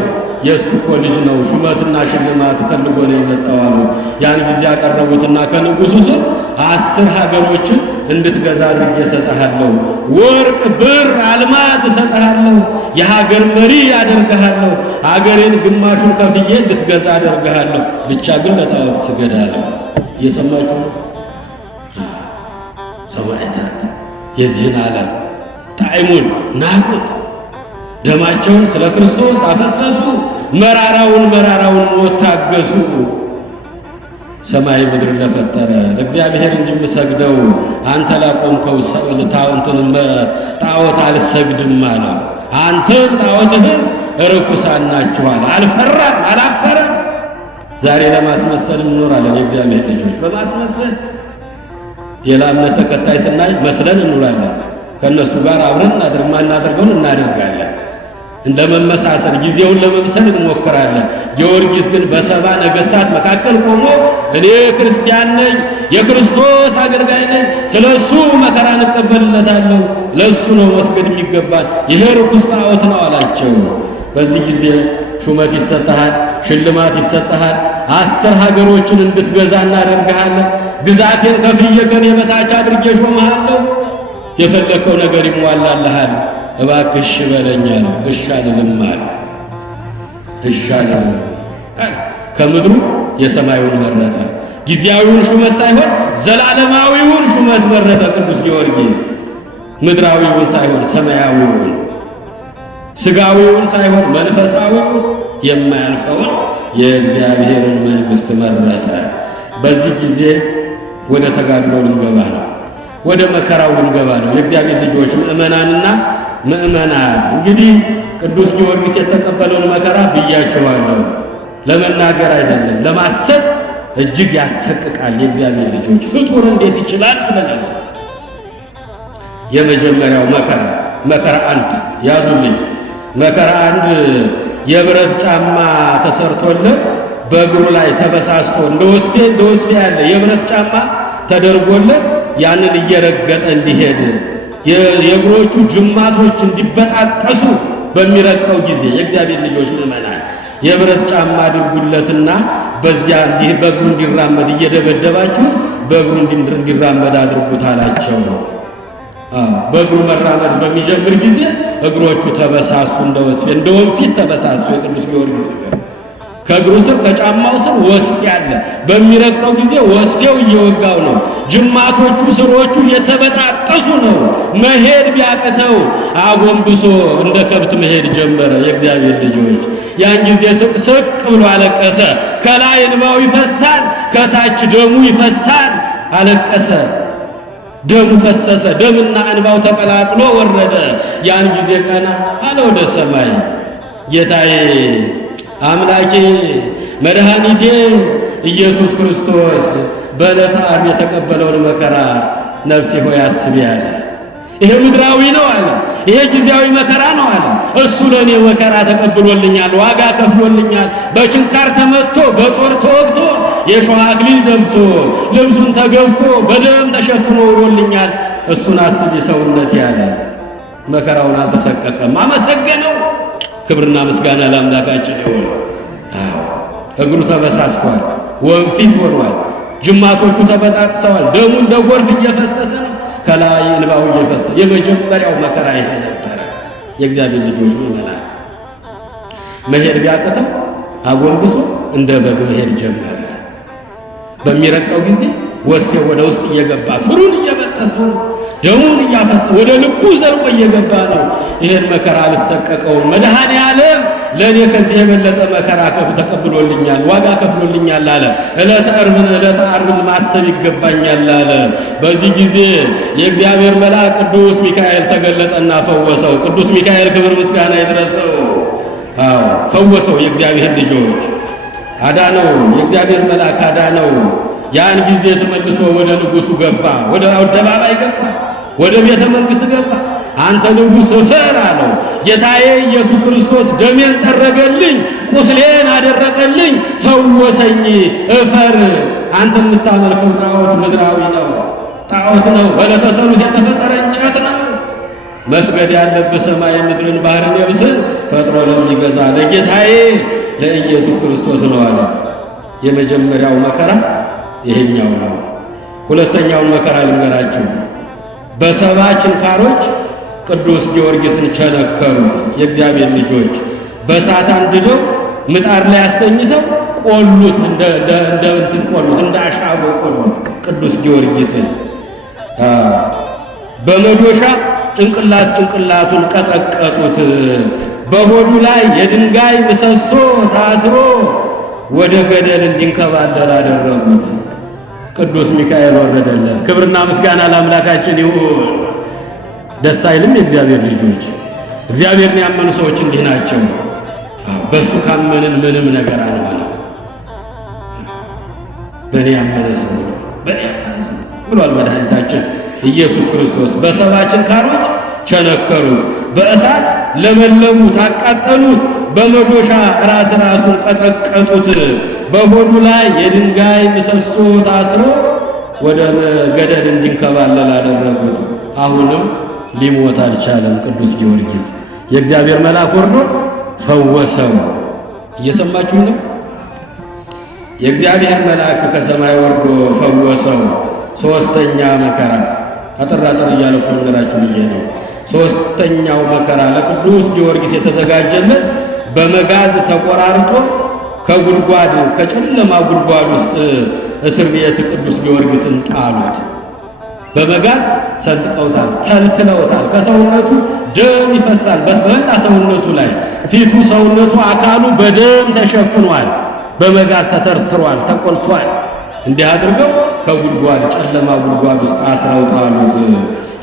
የእሱ እኮ ልጅ ነው፣ ሹመትና ሽልማት ፈልጎ ነው የመጣው አሉ። ያን ጊዜ ያቀረቡትና ከንጉሡ ስር 10 ሀገሮችን እንድትገዛ አድርጌ እሰጥሃለሁ፣ ወርቅ፣ ብር፣ አልማዝ እሰጥሃለሁ፣ የሀገር መሪ አደርግሃለሁ፣ ሀገሬን ግማሹን ከፍዬ እንድትገዛ አደርግሃለሁ፣ ብቻ ግን ለጣዖት ስገድ አለው። እየሰማችሁ ሰማዕታት የዚህን ዓለም ጣዕሙን ናቁት። ደማቸውን ስለ ክርስቶስ አፈሰሱ። መራራውን ሞት ታገሱ። ሰማይ ምድር ለፈጠረ ለእግዚአብሔር እንጂ የምሰግደው አንተ ላቆምከው ጣዖት አልሰግድም አለው። አንተም ጣዖትህን ርኩሳን ናችኋል። አልፈራም፣ አላፈረም። ዛሬ ለማስመሰል እንኖራለን። የእግዚአብሔር ልጆች በማስመሰል ሌላ እምነት ተከታይ ስናይ መስለን እንውላለን። ከነሱ ጋር አብረን ማናደርገውን እናደርጋለን። እንደ መመሳሰል ጊዜውን ለመምሰል እንሞክራለን። ጊዮርጊስ ግን በሰባ ነገሥታት መካከል ቆሞ እኔ ክርስቲያን ነኝ፣ የክርስቶስ አገልጋይ ነኝ፣ ስለሱ መከራ እንቀበልለታለሁ፣ ለሱ ነው መስገድ የሚገባል፣ ይሄ ርኩስ ጣዖት ነው አላቸው። በዚህ ጊዜ ሹመት ይሰጥሃል፣ ሽልማት ይሰጥሃል፣ 10 ሀገሮችን እንድትገዛ እናደርግሃለን፣ ግዛቴን ከፍዬ ከኔ በታች አድርጌ ሾመሃለሁ፣ የፈለከው ነገር ይሟላልሃል፣ እባክህ እሺ በለኝ አለው። እሺ አልልም አለ። እሺ አልልም ከምድሩ የሰማዩን መረጠ። ጊዜያዊውን ሹመት ሳይሆን ዘላለማዊውን ሹመት መረጠ ቅዱስ ጊዮርጊስ። ምድራዊውን ሳይሆን ሰማያዊውን፣ ስጋዊውን ሳይሆን መንፈሳዊውን፣ የማያልፈውን የእግዚአብሔርን መንግሥት መረጠ። በዚህ ጊዜ ወደ ተጋድሎ ልንገባ ነው። ወደ መከራው ልንገባ ነው። የእግዚአብሔር ልጆች ምእመናንና ምእመናት እንግዲህ ቅዱስ ጊዮርጊስ የተቀበለውን መከራ ብያቸዋለሁ። ለመናገር አይደለም ለማሰብ እጅግ ያሰቅቃል። የእግዚአብሔር ልጆች ፍጡር እንዴት ይችላል ትለናል። የመጀመሪያው መከራ 1 ያዙልኝ። መከራ 1 የብረት ጫማ ተሰርቶለት በእግሩ ላይ ተበሳስቶ እንደ ወስፌ ያለ የብረት ጫማ ተደርጎለት ያንን እየረገጠ እንዲሄድ የእግሮቹ ጅማቶች እንዲበጣጠሱ በሚረግጠው ጊዜ የእግዚአብሔር ልጆች ምእመናን የብረት ጫማ አድርጉለትና በዚያ እንዲህ በእግሩ እንዲራመድ እየደበደባችሁት በእግሩ እንዲራመድ አድርጉት አላቸው። በእግሩ መራመድ በሚጀምር ጊዜ እግሮቹ ተበሳሱ፣ እንደ ወስፌ እንደ ወንፊት ተበሳሱ። የቅዱስ ጊዮርጊስ እግር ከእግሩ ስር ከጫማው ስር ወስፌ አለ። በሚረግጠው ጊዜ ወስፌው እየወጋው ነው። ጅማቶቹ ስሮቹ የተበጣጠሱ ነው። መሄድ ቢያቅተው አጎንብሶ እንደ ከብት መሄድ ጀመረ። የእግዚአብሔር ልጆች ያን ጊዜ ስቅ ብሎ አለቀሰ። ከላይ እንባው ይፈሳል፣ ከታች ደሙ ይፈሳል። አለቀሰ፣ ደሙ ፈሰሰ። ደምና እንባው ተቀላቅሎ ወረደ። ያን ጊዜ ቀና አለ ወደ ሰማይ። ጌታዬ አምላኬ መድኃኒቴ ኢየሱስ ክርስቶስ በዕለተ ዓርብ የተቀበለውን መከራ ነፍሴ ሆይ አስቢ አለ። ይሄ ምድራዊ ነው አለ። ይሄ ጊዜያዊ መከራ ነው አለ። እሱ ለኔ መከራ ተቀብሎልኛል፣ ዋጋ ከፍሎልኛል። በችንካር ተመትቶ በጦር ተወግቶ የሾህ አክሊል ደፍቶ ልብሱን ተገፎ በደም ተሸፍኖ ውሎልኛል። እሱን አስቢ ሰውነቴ ያለ መከራውን አልተሰቀቀም፣ አመሰገነው። ክብርና ምስጋና ለአምላካችን ይሁን። እግሩ ተበሳስቷል፣ ወንፊት ሆኗል፣ ጅማቶቹ ተበጣጥሰዋል። ደሙ እንደ ጎርፍ እየፈሰሰ ነው። ከላይ እንባው እየፈሰሰ የመጀመሪያው መከራ ይሄ ነበረ። የእግዚአብሔር ልጆች ምእመናን መሄድ ቢያቅተው አጎንብሶ እንደ በግ መሄድ ጀመረ። በሚረግጠው ጊዜ ወስፌ ወደ ውስጥ እየገባ ስሩን እየበጠሰው ደሙን እያፈሰ ወደ ልቡ ዘልቆ እየገባ ነው። ይሄን መከራ አልሰቀቀውም። መድኃኔ ዓለም ለኔ ከዚህ የበለጠ መከራ ተቀብሎልኛል፣ ዋጋ ከፍሎልኛል አለ። ዕለተ ዓርብን ማሰብ ይገባኛል አለ። በዚህ ጊዜ የእግዚአብሔር መልአክ ቅዱስ ሚካኤል ተገለጠና ፈወሰው። ቅዱስ ሚካኤል ክብር ምስጋና ይድረሰው። ፈወሰው። የእግዚአብሔር ልጆች አዳነው። የእግዚአብሔር መልአክ አዳነው። ያን ጊዜ ተመልሶ ወደ ንጉሱ ገባ፣ ወደ አደባባይ ገባ፣ ወደ ቤተ መንግሥት ገባ። አንተ ንጉሥ እፈር አለው። ጌታዬ ኢየሱስ ክርስቶስ ደሜን ጠረገልኝ፣ ቁስሌን አደረቀልኝ፣ ፈወሰኝ። እፈር። አንተ የምታመልከው ጣዖት ምድራዊ ነው፣ ጣዖት ነው፣ በዕለተ ሰሉስ የተፈጠረ እንጨት ነው። መስገድ ያለብህ ሰማይ ምድርን ባህርን የብስን ፈጥሮ ለሚገዛ ለጌታዬ ለኢየሱስ ክርስቶስ ነው አለ። የመጀመሪያው መከራ ይሄኛው ነው። ሁለተኛውን መከራ ልንገራችሁ። በሰባ ችንካሮች ቅዱስ ጊዮርጊስን ቸነከሩት። የእግዚአብሔር ልጆች በእሳት አንድደው ምጣድ ላይ አስተኝተው ቆሉት። እንደ እንትን ቆሉት፣ እንደ አሻቦ ቆሉት ቅዱስ ጊዮርጊስን። በመዶሻ ጭንቅላቱን ቀጠቀጡት። በሆዱ ላይ የድንጋይ ምሰሶ ታስሮ ወደ ገደል እንዲንከባለል አደረጉት። ቅዱስ ሚካኤል ወረደለት። ክብርና ምስጋና ለአምላካችን ይሁን። ደስ አይልም? የእግዚአብሔር ልጆች፣ እግዚአብሔርን ያመኑ ሰዎች እንዲህ ናቸው። በሱ ካመንን ምንም ነገር አንበላ። በእኔ ያመነ ሰው ብሏል መድኃኒታችን ኢየሱስ ክርስቶስ። በሰባ ችንካሮች ቸነከሩት፣ በእሳት ለመለሙት፣ አቃጠሉት፣ በመዶሻ ራሱን ቀጠቀጡት። በሆዱ ላይ የድንጋይ ምሰሶ ታስሮ ወደ ገደል እንዲንከባለል አደረጉት። አሁንም ሊሞት አልቻለም። ቅዱስ ጊዮርጊስ የእግዚአብሔር መልአክ ወርዶ ፈወሰው። እየሰማችሁ ነው? የእግዚአብሔር መልአክ ከሰማይ ወርዶ ፈወሰው። ሶስተኛ መከራ አጠራጠር እያለኩ ነገራችሁ ብዬ ነው። ሶስተኛው መከራ ለቅዱስ ጊዮርጊስ የተዘጋጀለት በመጋዝ ተቆራርጦ ከጉድጓድ ከጨለማ ጉድጓድ ውስጥ እስር ቤት ቅዱስ ጊዮርጊስን ጣሉት። በመጋዝ ሰንጥቀውታል፣ ተልትለውታል። ከሰውነቱ ደም ይፈሳል። በመላ ሰውነቱ ላይ ፊቱ፣ ሰውነቱ፣ አካሉ በደም ተሸፍኗል። በመጋዝ ተተርትሯል፣ ተቆልቷል። እንዲህ አድርገው ከጉድጓድ ጨለማ ጉድጓድ ውስጥ አስረው ጣሉት።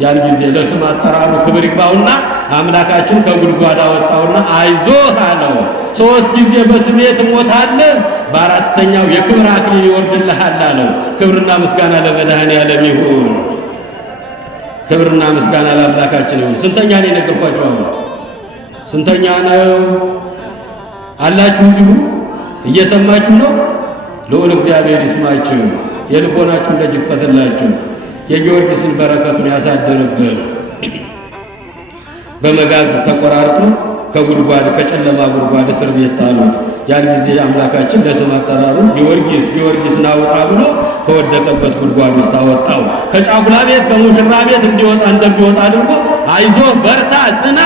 ያን ጊዜ ለስም አጠራሩ ክብር ይግባውና አምላካችን ከጉድጓድ አወጣውና አይዞህ አለው። 3 ጊዜ በስሜ ትሞታለህ፣ በአራተኛው የክብር አክሊል ይወርድልሃል አለው። ክብርና ምስጋና ለመድኃኔዓለም ይሁን። ክብርና ምስጋና ለአምላካችን ይሁን። ስንተኛ ነው የነገርኳችሁ? ስንተኛ ነው አላችሁ? እዚሁ እየሰማችሁ ነው? ልዑል እግዚአብሔር ይስማችሁ፣ የልቦናችሁን ደጅ ይክፈትላችሁ፣ የጊዮርጊስን በረከቱን ያሳድርብን። በመጋዝ ተቆራርጦ ከጉድጓድ ከጨለማ ጉድጓድ እስር ቤት ጣሉት። ያን ጊዜ አምላካችን ለስም አጠራሩ ጊዮርጊስ ናውጣ ብሎ ከወደቀበት ጉድጓድ ውስጥ አወጣው። ከጫጉላ ቤት ከሙሽራ ቤት እንደሚወጣ አድርጎ አይዞ በርታ፣ ጽና፣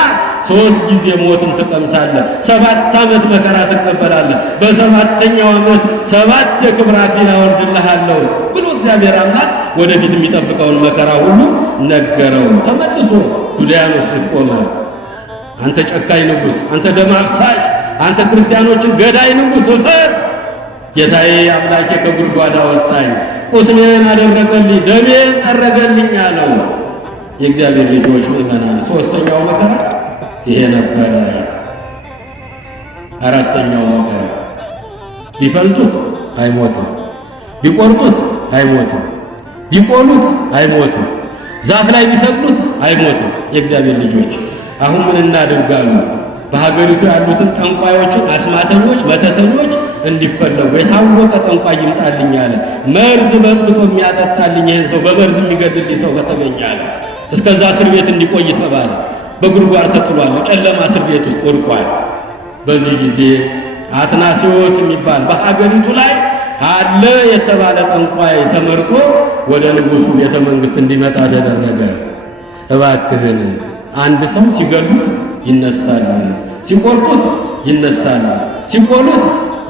3 ጊዜ ሞትን ትቀምሳለህ፣ 7 ዓመት መከራ ትቀበላለህ፣ በሰባተኛው ዓመት 7 የክብር አክሊል አወርድልሃለሁ ብሎ እግዚአብሔር አምላክ ወደፊት የሚጠብቀውን መከራ ሁሉ ነገረው። ተመልሶ ዱልያኖስ ፊት ቆመ። አንተ ጨካኝ ንጉሥ፣ አንተ ደም አፍሳሽ፣ አንተ ክርስቲያኖችን ገዳይ ንጉሥ እፈር! ጌታዬ አምላኬ ከጉድጓድ አወጣኝ፣ ቁስሌን አደረገልኝ፣ ደሜን ጠረገልኝ አለው። የእግዚአብሔር ልጆች ምእመናን፣ 3ኛው መከራ ይሄ ነበረ። 4ኛው መከራ ቢፈልጡት አይሞትም፣ ቢቆርጡት አይሞትም፣ ቢቆሉት አይሞትም፣ ዛፍ ላይ ቢሰቅሉት አይሞትም። የእግዚአብሔር ልጆች አሁን ምን እናደርጋሉ? በሀገሪቱ ያሉትን ጠንቋዮችን፣ አስማተኞች፣ መተተኞች እንዲፈለጉ የታወቀ ጠንቋይ ይምጣልኝ አለ። መርዝ በጥብጦ የሚያጠጣልኝ ይሄን ሰው በመርዝ የሚገድልኝ ሰው ከተገኘ አለ። እስከዛ እስር ቤት እንዲቆይ ተባለ። በጉድጓድ ተጥሏል። ጨለማ እስር ቤት ውስጥ ወድቋል። በዚህ ጊዜ አትናሲዎስ የሚባል በሀገሪቱ ላይ አለ የተባለ ጠንቋይ ተመርጦ ወደ ንጉሡ ቤተ መንግሥት እንዲመጣ ተደረገ። እባክህን አንድ ሰው ሲገሉት ይነሳል፣ ሲቆርጡት ይነሳል፣ ሲቆሉት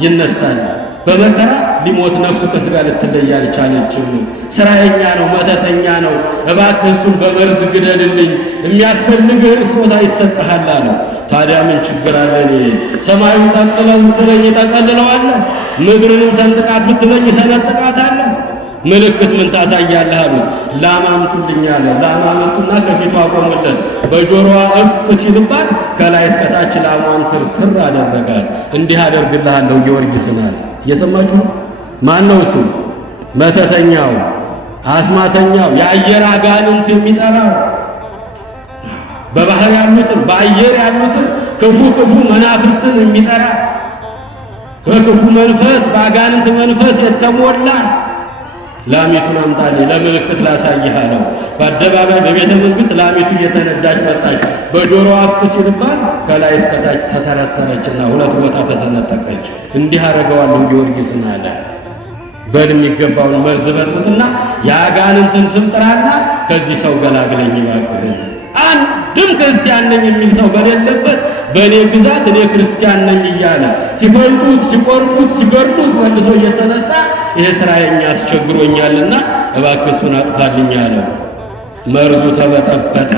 ይነሳል። በመከራ ሊሞት ነፍሱ ከሥጋ ልትለይ አልቻለችም። ሥራየኛ ነው፣ መተተኛ ነው። እባክህ እሱን በመርዝ ግደልልኝ፣ የሚያስፈልግህን ስጦታ ይሰጥሃል አለው። ታዲያ ምን ችግር አለ? እኔ ሰማዩን ጠቅልለው ብትለኝ እጠቀልለዋለሁ፣ ምድርንም ሰንጥቃት ብትለኝ እሰነጥቃታለሁ። ምልክት ምን ታሳያለህ አሉት። ላም አምጡልኝ አለ። ላም አመጡና ከፊቱ አቆሙለት። በጆሮዋ እፍ ሲልባት ከላይ እስከታች ላሟን ትርትር አደረጋት። እንዲህ አደርግልሃለሁ ጊዮርጊስን አለ። እየሰማችሁ ማን ነው እሱ? መተተኛው፣ አስማተኛው፣ የአየር አጋንንት የሚጠራው በባህር ያሉትን በአየር ያሉትን ክፉ መናፍስትን የሚጠራ በክፉ መንፈስ በአጋንንት መንፈስ የተሞላ ላሚቱን አምጣልኝ ለምልክት ላሳይህ አለው። በአደባባይ በቤተ መንግሥት ላሚቱ እየተነዳች መጣች። በጆሮዋ አፍ ሲልባት ከላይ እስከታች ተተረተረችና ሁለት ቦታ ተሰነጠቀች። እንዲህ አደረገዋለሁ ጊዮርጊስን አለ። በል የሚገባውን መርዝ በጥብጥና የአጋንንትን ስም ጥራና ከዚህ ሰው ገላግለኝ እባክህን። አንድም ክርስቲያን ነኝ የሚል ሰው በሌለበት በእኔ ግዛት እኔ ክርስቲያን ነኝ እያለ ሲፈልጡት፣ ሲቆርጡት፣ ሲገርዱት መልሶ እየተነሳ ይሄ ሥራዬን አስቸግሮኛልና እባክህ እሱን አጥፋልኝ አለው። መርዙ ተበጠበጠ።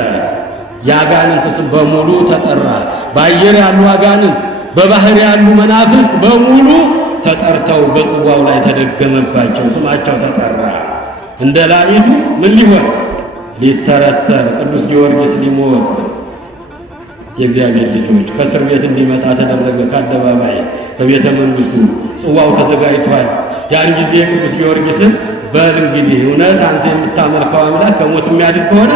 የአጋንንት ስም በሙሉ ተጠራ። በአየር ያሉ አጋንንት፣ በባህር ያሉ መናፍስት በሙሉ ተጠርተው በጽዋው ላይ ተደገመባቸው። ስማቸው ተጠራ። እንደ ላሚቱ ምን ሊሆን ሊተረተር ቅዱስ ጊዮርጊስ ሊሞት የእግዚአብሔር ልጆች ከእስር ቤት እንዲመጣ ተደረገ። ከአደባባይ በቤተ መንግሥቱ ጽዋው ተዘጋጅቷል። ያን ጊዜ ቅዱስ ጊዮርጊስን በል እንግዲህ እውነት አንተ የምታመልከው አምላክ ከሞት የሚያድን ከሆነ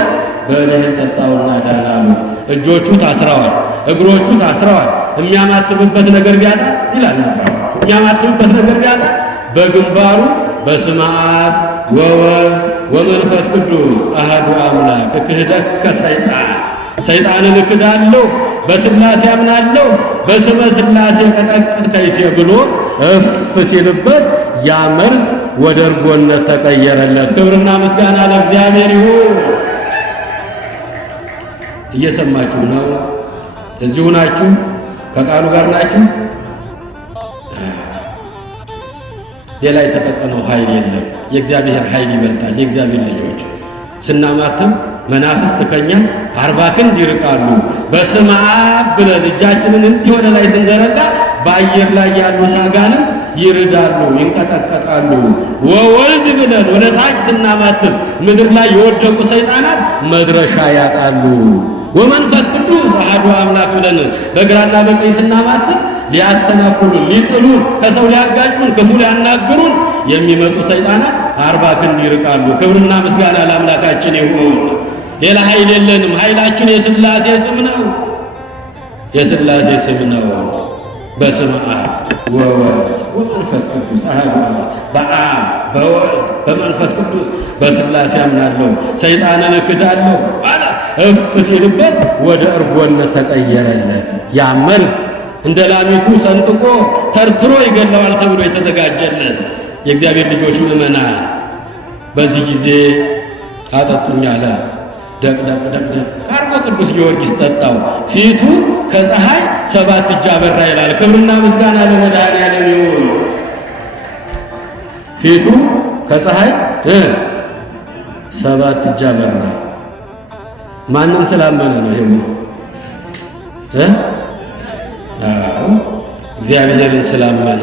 በእኔህን ጠጣውና ዳን አሉት። እጆቹ ታስረዋል፣ እግሮቹ ታስረዋል። የሚያማትብበት ነገር ቢያጣ ይላል መጽሐፍ፣ የሚያማትብበት ነገር ቢያጣ በግንባሩ በስመ አብ ወወልድ ወመንፈስ ቅዱስ አሐዱ አምላክ እክህደከ ሰይጣን፣ ሰይጣንን እክዳለሁ፣ በሥላሴ አምናለሁ፣ በስመ ሥላሴ ቀጠቅጥ ከይሴ ብሎ እፍ ሲልበት ያ መርዝ ወደ እርጎነት ተቀየረለት። ክብርና ምስጋና ለእግዚአብሔር ይሁን። እየሰማችሁ ነው? እዚሁ ናችሁ? ከቃሉ ጋር ናችሁ? ሌላ የተጠቀመው ኃይል የለም። የእግዚአብሔር ኃይል ይበልጣል። የእግዚአብሔር ልጆች ስናማትም መናፍስት ከኛ 40 ክንድ ይርቃሉ። በስመ አብ ብለን እጃችንን እንዲህ ወደ ላይ ስንዘረጋ በአየር ላይ ያሉት አጋንንት ይርዳሉ፣ ይንቀጠቀጣሉ። ወወልድ ብለን ወደ ታች ስናማትም ምድር ላይ የወደቁ ሰይጣናት መድረሻ ያጣሉ። ወመንፈስ ቅዱስ አሐዱ አምላክ ብለን በግራና በቀኝ ስናማትም ሊያስተናክሉን፣ ሊጥሉን፣ ከሰው ሊያጋጩን፣ ክፉ ሊያናግሩን የሚመጡ ሰይጣናት 40 ክንድ ይርቃሉ። ክብርና ምስጋና ለአምላካችን ይሁን። ሌላ ኃይል የለንም። ኃይላችን የሥላሴ ስም ነው። የሥላሴ ስም ነው። በስመ አብ ወወልድ ወመንፈስ ቅዱስ አሐዱ አምላክ። በአብ በወልድ በመንፈስ ቅዱስ በሥላሴ አምናለሁ፣ ሰይጣንን እክዳለሁ አለ። እፍ ሲልበት ወደ እርጎነት ተቀየረለት። ያ መርዝ እንደ ላሚቱ ሰንጥቆ ተርትሮ ይገለዋል ተብሎ የተዘጋጀለት የእግዚአብሔር ልጆች ምዕመናን በዚህ ጊዜ አጠጡኝ አለ። ደቅደቅ ቀርቦ ቅዱስ ጊዮርጊስ ጠጣው። ፊቱ ከፀሐይ 7 እጅ አበራ ይላል። ክብርና ምስጋና ለመድኃኔዓለም ይሁን። ፊቱ ከፀሐይ 7 እጅ አበራ። ማንን ስላመነ ነው? ይሄው እግዚአብሔርን ስላመነ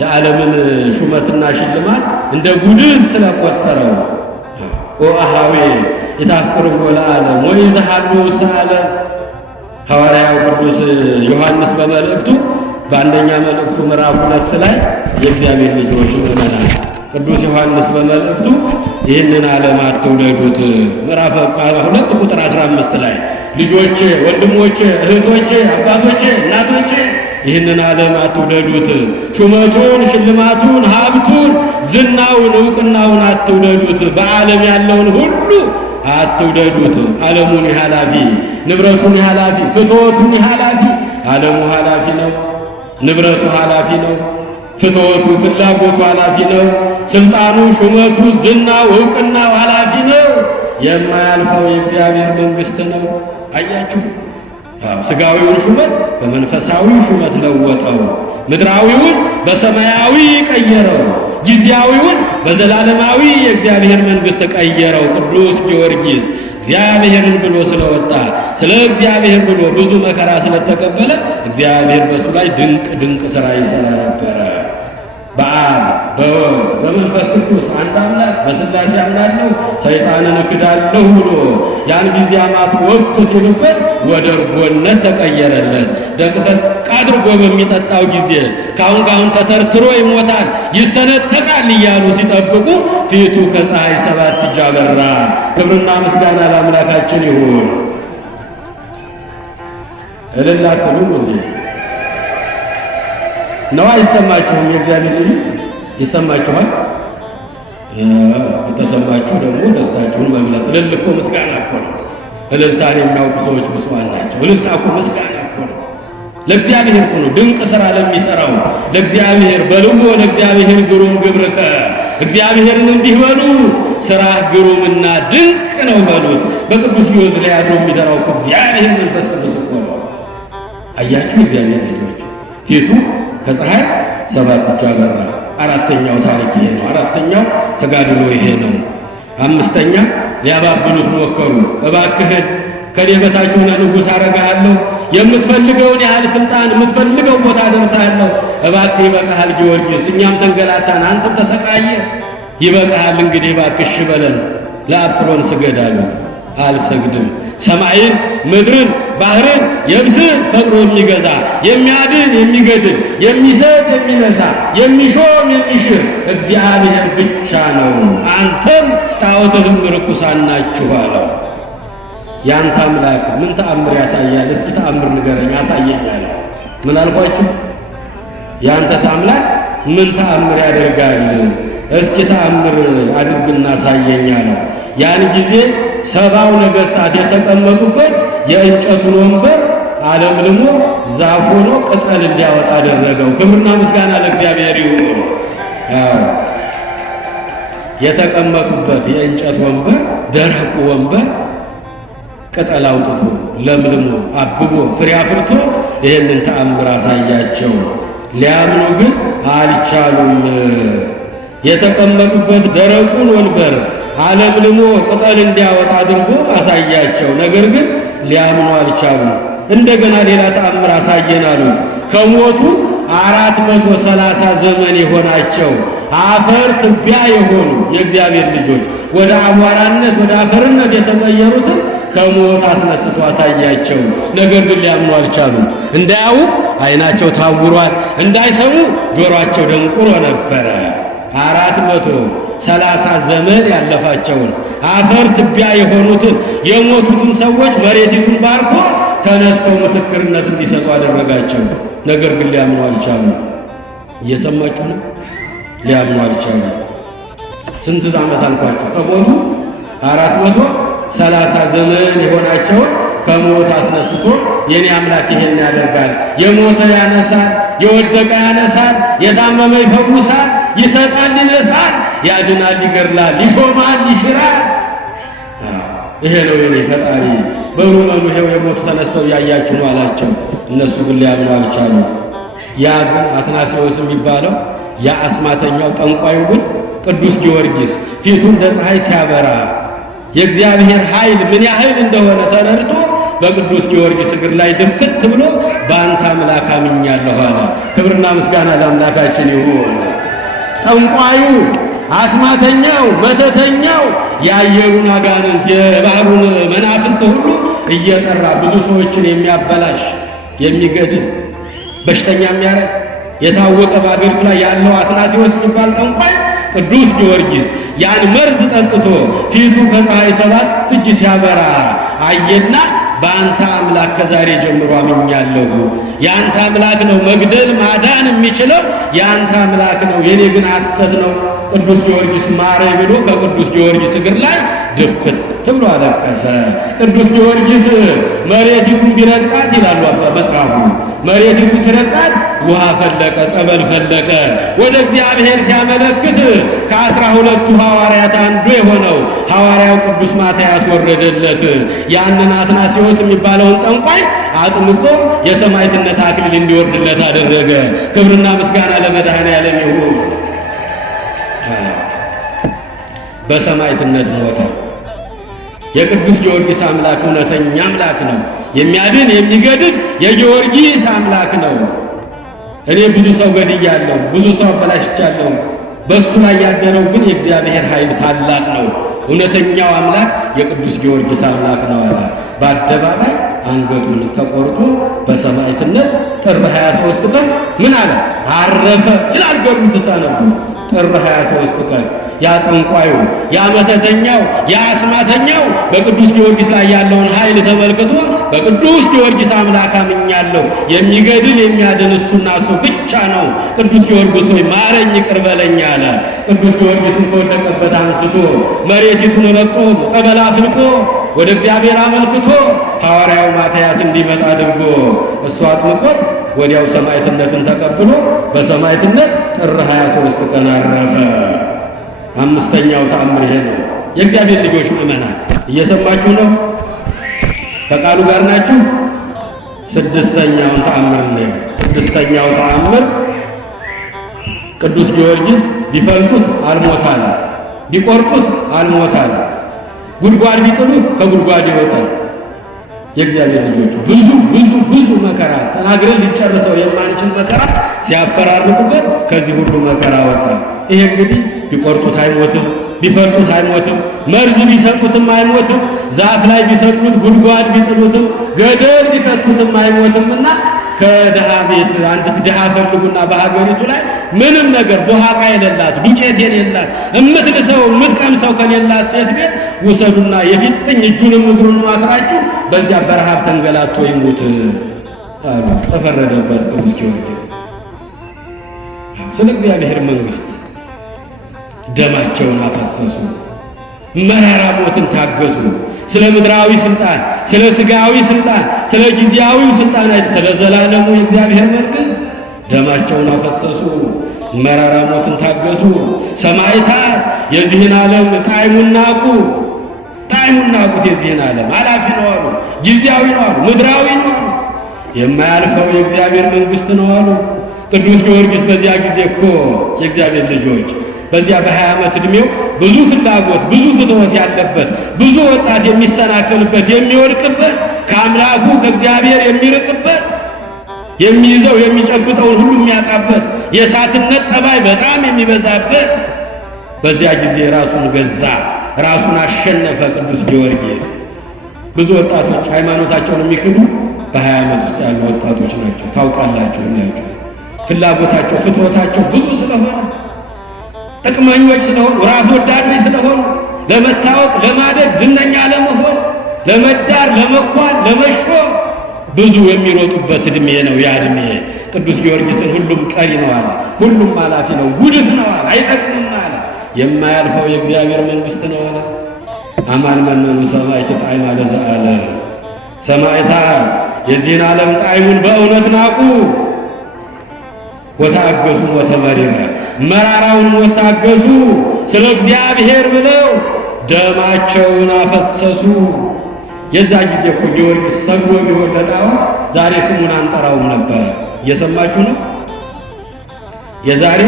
የዓለምን ሹመትና ሽልማት እንደ ጉድፍ ስለቆጠረው ኦአሃዌ የታፍቅርዎ ለዓለም ወኢዝሃሉ ውስተ ዓለም። ሐዋርያው ቅዱስ ዮሐንስ በመልእክቱ በአንደኛ መልእክቱ ምዕራፍ 2 ላይ የእግዚአብሔር ልጆች ምዕመናን ቅዱስ ዮሐንስ በመልእክቱ ይህንን ዓለም አትውደዱት፣ ምዕራፍ 2 ቁጥር 15 ላይ ልጆቼ፣ ወንድሞቼ፣ እህቶቼ፣ አባቶቼ፣ እናቶቼ ይህንን ዓለም አትውደዱት፣ ሹመቱን፣ ሽልማቱን፣ ሀብቱን፣ ዝናውን፣ ዕውቅናውን አትውደዱት፣ በዓለም ያለውን ሁሉ አትውደዱት። ዓለሙን ኃላፊ፣ ንብረቱን ኃላፊ፣ ፍትወቱን ኃላፊ። ዓለሙ ኃላፊ ነው፣ ንብረቱ ኃላፊ ነው፣ ፍትወቱ ፍላጎቱ ኃላፊ ነው፣ ስልጣኑ፣ ሹመቱ፣ ዝናው፣ ዕውቅናው ኃላፊ ነው። የማያልፈው የእግዚአብሔር መንግሥት ነው። አያችሁ፣ ሥጋዊውን ሹመት በመንፈሳዊ ሹመት ለወጠው፣ ምድራዊውን በሰማያዊ ቀየረው፣ ጊዜያዊውን በዘላለማዊ የእግዚአብሔር መንግሥት ቀየረው። ቅዱስ ጊዮርጊስ እግዚአብሔርን ብሎ ስለወጣ ስለ እግዚአብሔር ብሎ ብዙ መከራ ስለተቀበለ እግዚአብሔር በሱ ላይ ድንቅ ድንቅ ሥራ ይሠራ ነበረ። በአብ በወልድ በመንፈስ ቅዱስ አንድ አምላክ በሥላሴ አምናለሁ፣ ሰይጣንን እክዳለሁ ብሎ ያን ጊዜ አማት ወፍ ሲሉበት ወደ እርጎነት ተቀየረለት። ደቅደቅ አድርጎ በሚጠጣው ጊዜ ካሁን ተተርትሮ ይሞታል፣ ይሰነጠቃል እያሉ ሲጠብቁ ፊቱ ከፀሐይ 7 እጅ አበራ። ክብርና ምስጋና ለአምላካችን ይሁን። እልል አትሉም እንዴ? ነው አይሰማችሁም? የእግዚአብሔር ልጅ ይሰማችኋል? ከተሰማችሁ ደግሞ ደስታችሁን መግለጥ። እልል እኮ ምስጋና እኮ ነው። እልልታን የሚያውቁ ሰዎች ብፁዓን ናቸው። እልልታ እኮ ምስጋና እኮ ነው። ለእግዚአብሔር እኮ ነው። ድንቅ ሥራ ለሚሠራው ለእግዚአብሔር በልቦ ለእግዚአብሔር ግሩም ግብርከ፣ እግዚአብሔርን እንዲህ በሉ ሥራህ ግሩምና ድንቅ ነው በሉት። በቅዱስ ጊዮርጊስ ላይ አድሮ የሚጠራው እኮ እግዚአብሔር መንፈስ ቅዱስ እኮ ነው። አያችሁ እግዚአብሔር ልጆች፣ ፊቱ ከፀሐይ 7 እጅ አበራ። አራተኛው ታሪክ ይሄ ነው። አራተኛው ተጋድሎ ይሄ ነው። አምስተኛ ሊያባብሉት ሞከሩ። እባክህን ከኔ በታች ሆነ ንጉሥ አረጋለሁ፣ የምትፈልገውን ያህል ስልጣን የምትፈልገው ቦታ ደርሳለሁ። እባክህ ይበቃሃል ጊዮርጊስ፣ እኛም ተንገላታን፣ አንተም ተሰቃየ፣ ይበቃሃል እንግዲህ እባክሽ በለን፣ ለአጵሎን ስገድ አሉት። አልሰግድም። ሰማይን ምድርን ባህርን የብስን ፈጥሮ የሚገዛ የሚያድን የሚገድል የሚሰጥ የሚነሳ የሚሾም የሚሽር እግዚአብሔር ብቻ ነው። አንተም ጣዖትህም ርኩሳን ናችሁ አለው። ያንተ አምላክ ምን ተአምር ያሳያል? እስኪ ተአምር ንገረኝ አሳየኛል። ምን አልኳችሁ? ያንተ አምላክ ምን ተአምር ያደርጋል? እስኪ ተአምር አድርግና አሳየኛል። ያን ጊዜ 70 ነገሥታት የተቀመጡበት የእንጨቱን ወንበር አለምልሞ ዛፍ ሆኖ ቅጠል እንዲያወጣ አደረገው። ክብርና ምስጋና ለእግዚአብሔር ይሁን። የተቀመጡበት የእንጨት ወንበር ደረቁ ወንበር ቅጠል አውጥቶ ለምልሞ አብቦ ፍሬ አፍርቶ ይህንን ተአምር አሳያቸው። ሊያምኑ ግን አልቻሉም። የተቀመጡበት ደረቁን ወንበር አለምልሞ ቅጠል እንዲያወጣ አድርጎ አሳያቸው። ነገር ግን ሊያምኑ አልቻሉም። እንደገና ሌላ ተአምር አሳየን አሉት። ከሞቱ 430 ዘመን የሆናቸው አፈር ትቢያ የሆኑ የእግዚአብሔር ልጆች ወደ አቧራነት ወደ አፈርነት የተቀየሩትን ከሞት አስነስቶ አሳያቸው። ነገር ግን ሊያምኑ አልቻሉም። እንዳያዩ ዓይናቸው ታውሯል፣ እንዳይሰሙ ጆሮአቸው ደንቁሮ ነበረ። 430 ዘመን ያለፋቸውን አፈር ትቢያ የሆኑትን የሞቱትን ሰዎች መሬቲቱን ባርኮ ተነስተው ምስክርነት እንዲሰጡ አደረጋቸው። ነገር ግን ሊያምኑ አልቻሉም። እየሰማችሁ ነው? ሊያምኑ አልቻሉም። ስንት ዓመት አልኳቸው? ከሞቱ 430 ዘመን የሆናቸውን ከሞት አስነስቶ የኔ አምላክ ይሄን ያደርጋል። የሞተ ያነሳል፣ የወደቀ ያነሳል፣ የታመመ ይፈውሳል፣ ይሰጣል፣ ይነሳል፣ ያድናል፣ ይገድላል፣ ይሾማል፣ ይሽራል። ይሄ ነው የኔ ፈጣሪ። በሩመኑ ይሄው የሞቱ ተነስተው ያያችሁ ነው አላቸው። እነሱ ግን ሊያምኑ አልቻሉም። ያ ግን አትናሲዎስ የሚባለው ያ አስማተኛው ጠንቋዩ ግን ቅዱስ ጊዮርጊስ ፊቱ እንደ ፀሐይ ሲያበራ የእግዚአብሔር ኃይል ምን ያህል እንደሆነ ተረድቶ በቅዱስ ጊዮርጊስ እግር ላይ ድፍት ብሎ በአንተ አምላክ አምኛለሁ አለ። ክብርና ምስጋና ለአምላካችን ይሁን። ጠንቋዩ፣ አስማተኛው፣ መተተኛው የአየሩን አጋንንት የባህሩን መናፍስት ሁሉ እየጠራ ብዙ ሰዎችን የሚያበላሽ የሚገድል በሽተኛ የሚያረግ የታወቀ በአገሪቱ ላይ ያለው አትናሲዎስ የሚባል ጠንቋይ ቅዱስ ጊዮርጊስ ያን መርዝ ጠጥቶ ፊቱ ከፀሐይ 7 እጅ ሲያበራ አየና በአንተ አምላክ ከዛሬ ጀምሮ አምኛለሁ። የአንተ አምላክ ነው መግደል ማዳን የሚችለው የአንተ አምላክ ነው፣ የኔ ግን ሐሰት ነው። ቅዱስ ጊዮርጊስ ማረኝ ብሎ ከቅዱስ ጊዮርጊስ እግር ላይ ድፍት ብሎ አለቀሰ። ቅዱስ ጊዮርጊስ መሬቲቱን ቢረግጣት ይላሉ መጽሐፉ፣ መሬቲቱን ሲረግጣት ውሃ ፈለቀ፣ ጸበል ፈለቀ። ወደ እግዚአብሔር ሲያመለክት ከ12ቱ ሐዋርያት አንዱ የሆነው ሐዋርያው ቅዱስ ማትያስ ወረደለት። ያንን አትናሲዎስ የሚባለውን ጠንቋይ አጥምቆ የሰማዕትነት አክሊል እንዲወርድለት አደረገ። ክብርና ምስጋና ለመድኃኔዓለም ይሁን። በሰማዕትነት ሞተ። የቅዱስ ጊዮርጊስ አምላክ እውነተኛ አምላክ ነው። የሚያድን የሚገድል የጊዮርጊስ አምላክ ነው። እኔ ብዙ ሰው ገድያለሁ፣ ብዙ ሰው አበላሽቻለሁ። በእሱ ላይ ያደረው ግን የእግዚአብሔር ኃይል ታላቅ ነው። እውነተኛው አምላክ የቅዱስ ጊዮርጊስ አምላክ ነው አለ። በአደባባይ አንገቱን ተቆርጦ በሰማዕትነት ጥር 23 ቀን ምን አለ? አረፈ ይላል ገድሉ ስታነቡት። ጥር 23 ቀን ያ ጠንቋዩ፣ ያ መተተኛው፣ ያ አስማተኛው በቅዱስ ጊዮርጊስ ላይ ያለውን ኃይል ተመልክቶ በቅዱስ ጊዮርጊስ አምላክ አምኛለሁ። የሚገድል የሚያድን እሱና እሱ ብቻ ነው። ቅዱስ ጊዮርጊስ ሆይ ማረኝ፣ ይቅር በለኝ አለ። ቅዱስ ጊዮርጊስን ከወደቀበት አንስቶ መሬቲቱን ረግጦ ጠበል አፍልቆ ወደ እግዚአብሔር አመልክቶ ሐዋርያው ማትያስ እንዲመጣ አድርጎ እሱ አጥምቆት ወዲያው ሰማዕትነትን ተቀብሎ በሰማዕትነት ጥር 23 ቀን አረፈ። አምስተኛው ተአምር ይሄ ነው። የእግዚአብሔር ልጆች ምእመናን እየሰማችሁ ነው? ከቃሉ ጋር ናችሁ? ስድስተኛውን ተአምር ነው። ስድስተኛው ተአምር ቅዱስ ጊዮርጊስ ቢፈልጡት አልሞት አለ፣ ቢቆርጡት አልሞት አለ፣ ጉድጓድ ቢጥሉት ከጉድጓድ ይወጣል። የእግዚአብሔር ልጆች ብዙ መከራ ተናግረን ሊጨርሰው የማንችል መከራ ሲያፈራርቁበት ከዚህ ሁሉ መከራ ወጣ። ይሄ እንግዲህ ቢቆርጡት አይሞትም፣ ቢፈልጡት አይሞትም፣ መርዝ ቢሰጡትም አይሞትም፣ ዛፍ ላይ ቢሰቅሉት፣ ጉድጓድ ቢጥሉትም፣ ገደል ቢከቱትም አይሞትምና ከድሃ ቤት አንዲት ድሃ ፈልጉና በሀገሪቱ ላይ ምንም ነገር ቦሃቃ የሌላት ዱቄት የሌላት እምትልሰው እምትቀምሰው ከሌላት ሴት ቤት ውሰዱና የፊጥኝ እጁንም እግሩን ማስራችሁ በዚያ በረሃብ ተንገላቶ ይሙት አሉ። ተፈረደበት ቅዱስ ጊዮርጊስ። ስለ እግዚአብሔር መንግሥት ደማቸውን አፈሰሱ፣ መራራ ሞትን ታገሱ። ስለ ምድራዊ ስልጣን፣ ስለ ስጋዊ ስልጣን፣ ስለ ጊዜያዊው ስልጣን አይደል፣ ስለ ዘላለሙ የእግዚአብሔር መንግሥት ደማቸውን አፈሰሱ፣ መራራ ሞትን ታገሱ። ሰማዕታት የዚህን ዓለም ጣዕሙን ናቁ። ጣዕሙን ናቁት። የዚህን ዓለም ኃላፊ ነው አሉ፣ ጊዜያዊ ነው አሉ፣ ምድራዊ ነው አሉ፣ የማያልፈው የእግዚአብሔር መንግሥት ነው አሉ። ቅዱስ ጊዮርጊስ በዚያ ጊዜ እኮ የእግዚአብሔር ልጆች በዚያ በ20 ዓመት ዕድሜው ብዙ ፍላጎት፣ ብዙ ፍትወት ያለበት፣ ብዙ ወጣት የሚሰናከልበት፣ የሚወድቅበት፣ ከአምላኩ ከእግዚአብሔር የሚርቅበት፣ የሚይዘው የሚጨብጠውን ሁሉ የሚያጣበት፣ የእሳትነት ጠባይ በጣም የሚበዛበት፣ በዚያ ጊዜ ራሱን ገዛ፣ ራሱን አሸነፈ ቅዱስ ጊዮርጊስ። ብዙ ወጣቶች ሃይማኖታቸውን የሚክዱ በ20 ዓመት ውስጥ ያሉ ወጣቶች ናቸው። ታውቃላችሁ ሁላችሁ። ፍላጎታቸው ፍትወታቸው ብዙ ስለሆነ፣ ጥቅመኞች ስለሆኑ፣ ራስ ወዳዶች ስለሆኑ፣ ለመታወቅ ለማደግ ዝነኛ ለመሆን፣ ለመዳር ለመኳን ለመሾም ብዙ የሚሮጡበት ዕድሜ ነው ያ ዕድሜ። ቅዱስ ጊዮርጊስን ሁሉም ቀሪ ነው አለ፣ ሁሉም ኃላፊ ነው፣ ጉድፍ ነው አለ፣ አይጠቅምም አለ፣ የማያልፈው የእግዚአብሔር መንግሥት ነው አለ። አማን መነኑ ሰማዕት ጣዕመ ለዘአለ። ሰማዕታት የዚህን ዓለም ጣዕሙን በእውነት ናቁ። ወታገሱ ወተመሪረ መራራውን ሞት ታገሱ። ስለ እግዚአብሔር ብለው ደማቸውን አፈሰሱ። የዛ ጊዜ እኮ ጊዮርጊስ ሰግዶ ቢሆን ለጣዖት ዛሬ ስሙን አንጠራውም ነበር። እየሰማችሁ ነው? የዛሬ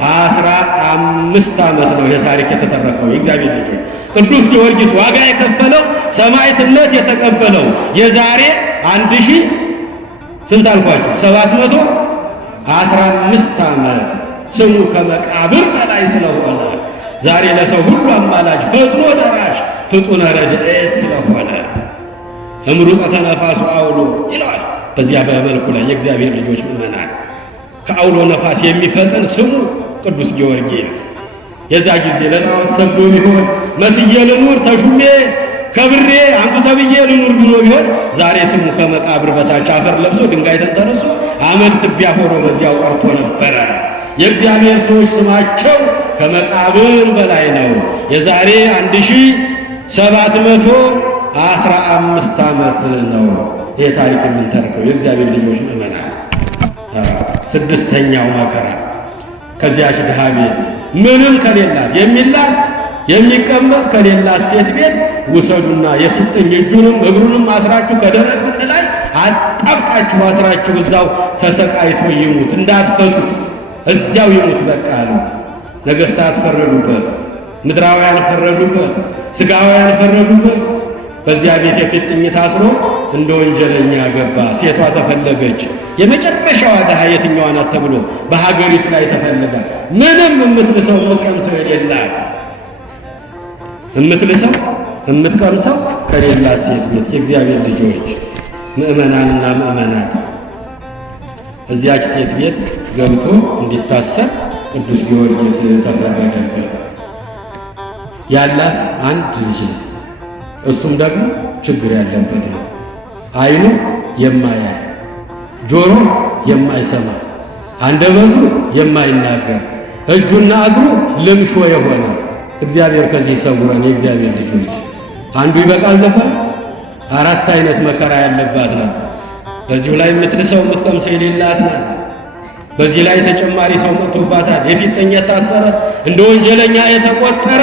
1715 ዓመት ነው የታሪክ የተተረከው። የእግዚአብሔር ልጆች ቅዱስ ጊዮርጊስ ዋጋ የከፈለው ሰማዕትነት የተቀበለው የዛሬ 1000 ስንት አልኳችሁ? 715 ዓመት ስሙ ከመቃብር በላይ ስለሆነ ዛሬ ለሰው ሁሉ አማላጅ ፈጥኖ ደራሽ ፍጡነ ረድኤት ስለሆነ እምሩፀ ነፋሱ አውሎ ይለዋል። በዚያ በመልኩ ላይ የእግዚአብሔር ልጆች ምእመናን ከአውሎ ነፋስ የሚፈጥን ስሙ ቅዱስ ጊዮርጊስ። የዛ ጊዜ ለጣዖት ሰግዶ ቢሆን መስዬ ልኑር ተሹሜ ከብሬ አንቱ ተብዬ ልኑር ብሎ ቢሆን ዛሬ ስሙ ከመቃብር በታች አፈር ለብሶ ድንጋይ ተንተርሶ አመድ ትቢያ ሆኖ በዚያው ቀርቶ ነበረ። የእግዚአብሔር ሰዎች ስማቸው ከመቃብር በላይ ነው። የዛሬ 1715 ዓመት ነው ይህ ታሪክ የምንተርከው የእግዚአብሔር ልጆች ምእመናን። ስድስተኛው መከራ ከዚያች ድሃ ቤት ምንም ከሌላት የሚላስ የሚቀመስ ከሌላት ሴት ቤት ውሰዱና የፊጥኝ እጁንም እግሩንም አስራችሁ ከደረቅ ግንድ ላይ አጣብቃችሁ አስራችሁ እዛው ተሰቃይቶ ይሙት፣ እንዳትፈቱት እዚያው ይሙት በቃ አሉ። ነገሥታት ፈረዱበት፣ ምድራውያን ፈረዱበት፣ ሥጋውያን ፈረዱበት። በዚያ ቤት የፊጥኝ ታስሮ እንደ ወንጀለኛ ገባ። ሴቷ ተፈለገች። የመጨረሻዋ ድሃ የትኛዋ ናት ተብሎ በሀገሪቱ ላይ ተፈልጋ ምንም የምትልሰው የምትቀምሰው የሌላት የምትልሰው የምትቀምሰው ከሌላት ሴት ቤት የእግዚአብሔር ልጆች ምእመናንና ምእመናት እዚያች ሴት ቤት ገብቶ እንዲታሰር ቅዱስ ጊዮርጊስ ተፈረደበት። ያላት አንድ ልጅ እሱም ደግሞ ችግር ያለበት ነው። ዓይኑ የማያይ፣ ጆሮ የማይሰማ፣ አንደበቱ የማይናገር፣ እጁና እግሩ ልምሾ የሆነ እግዚአብሔር ከዚህ ይሰውረን። የእግዚአብሔር ልጆች አንዱ ይበቃል ነበር። 4 አይነት መከራ ያለባት ናት። በዚሁ ላይ የምትልሰው የምትቀምሰው የሌላት ናት። በዚህ ላይ ተጨማሪ ሰው መጥቶባታል። የፊተኛ የታሰረ እንደ ወንጀለኛ የተቆጠረ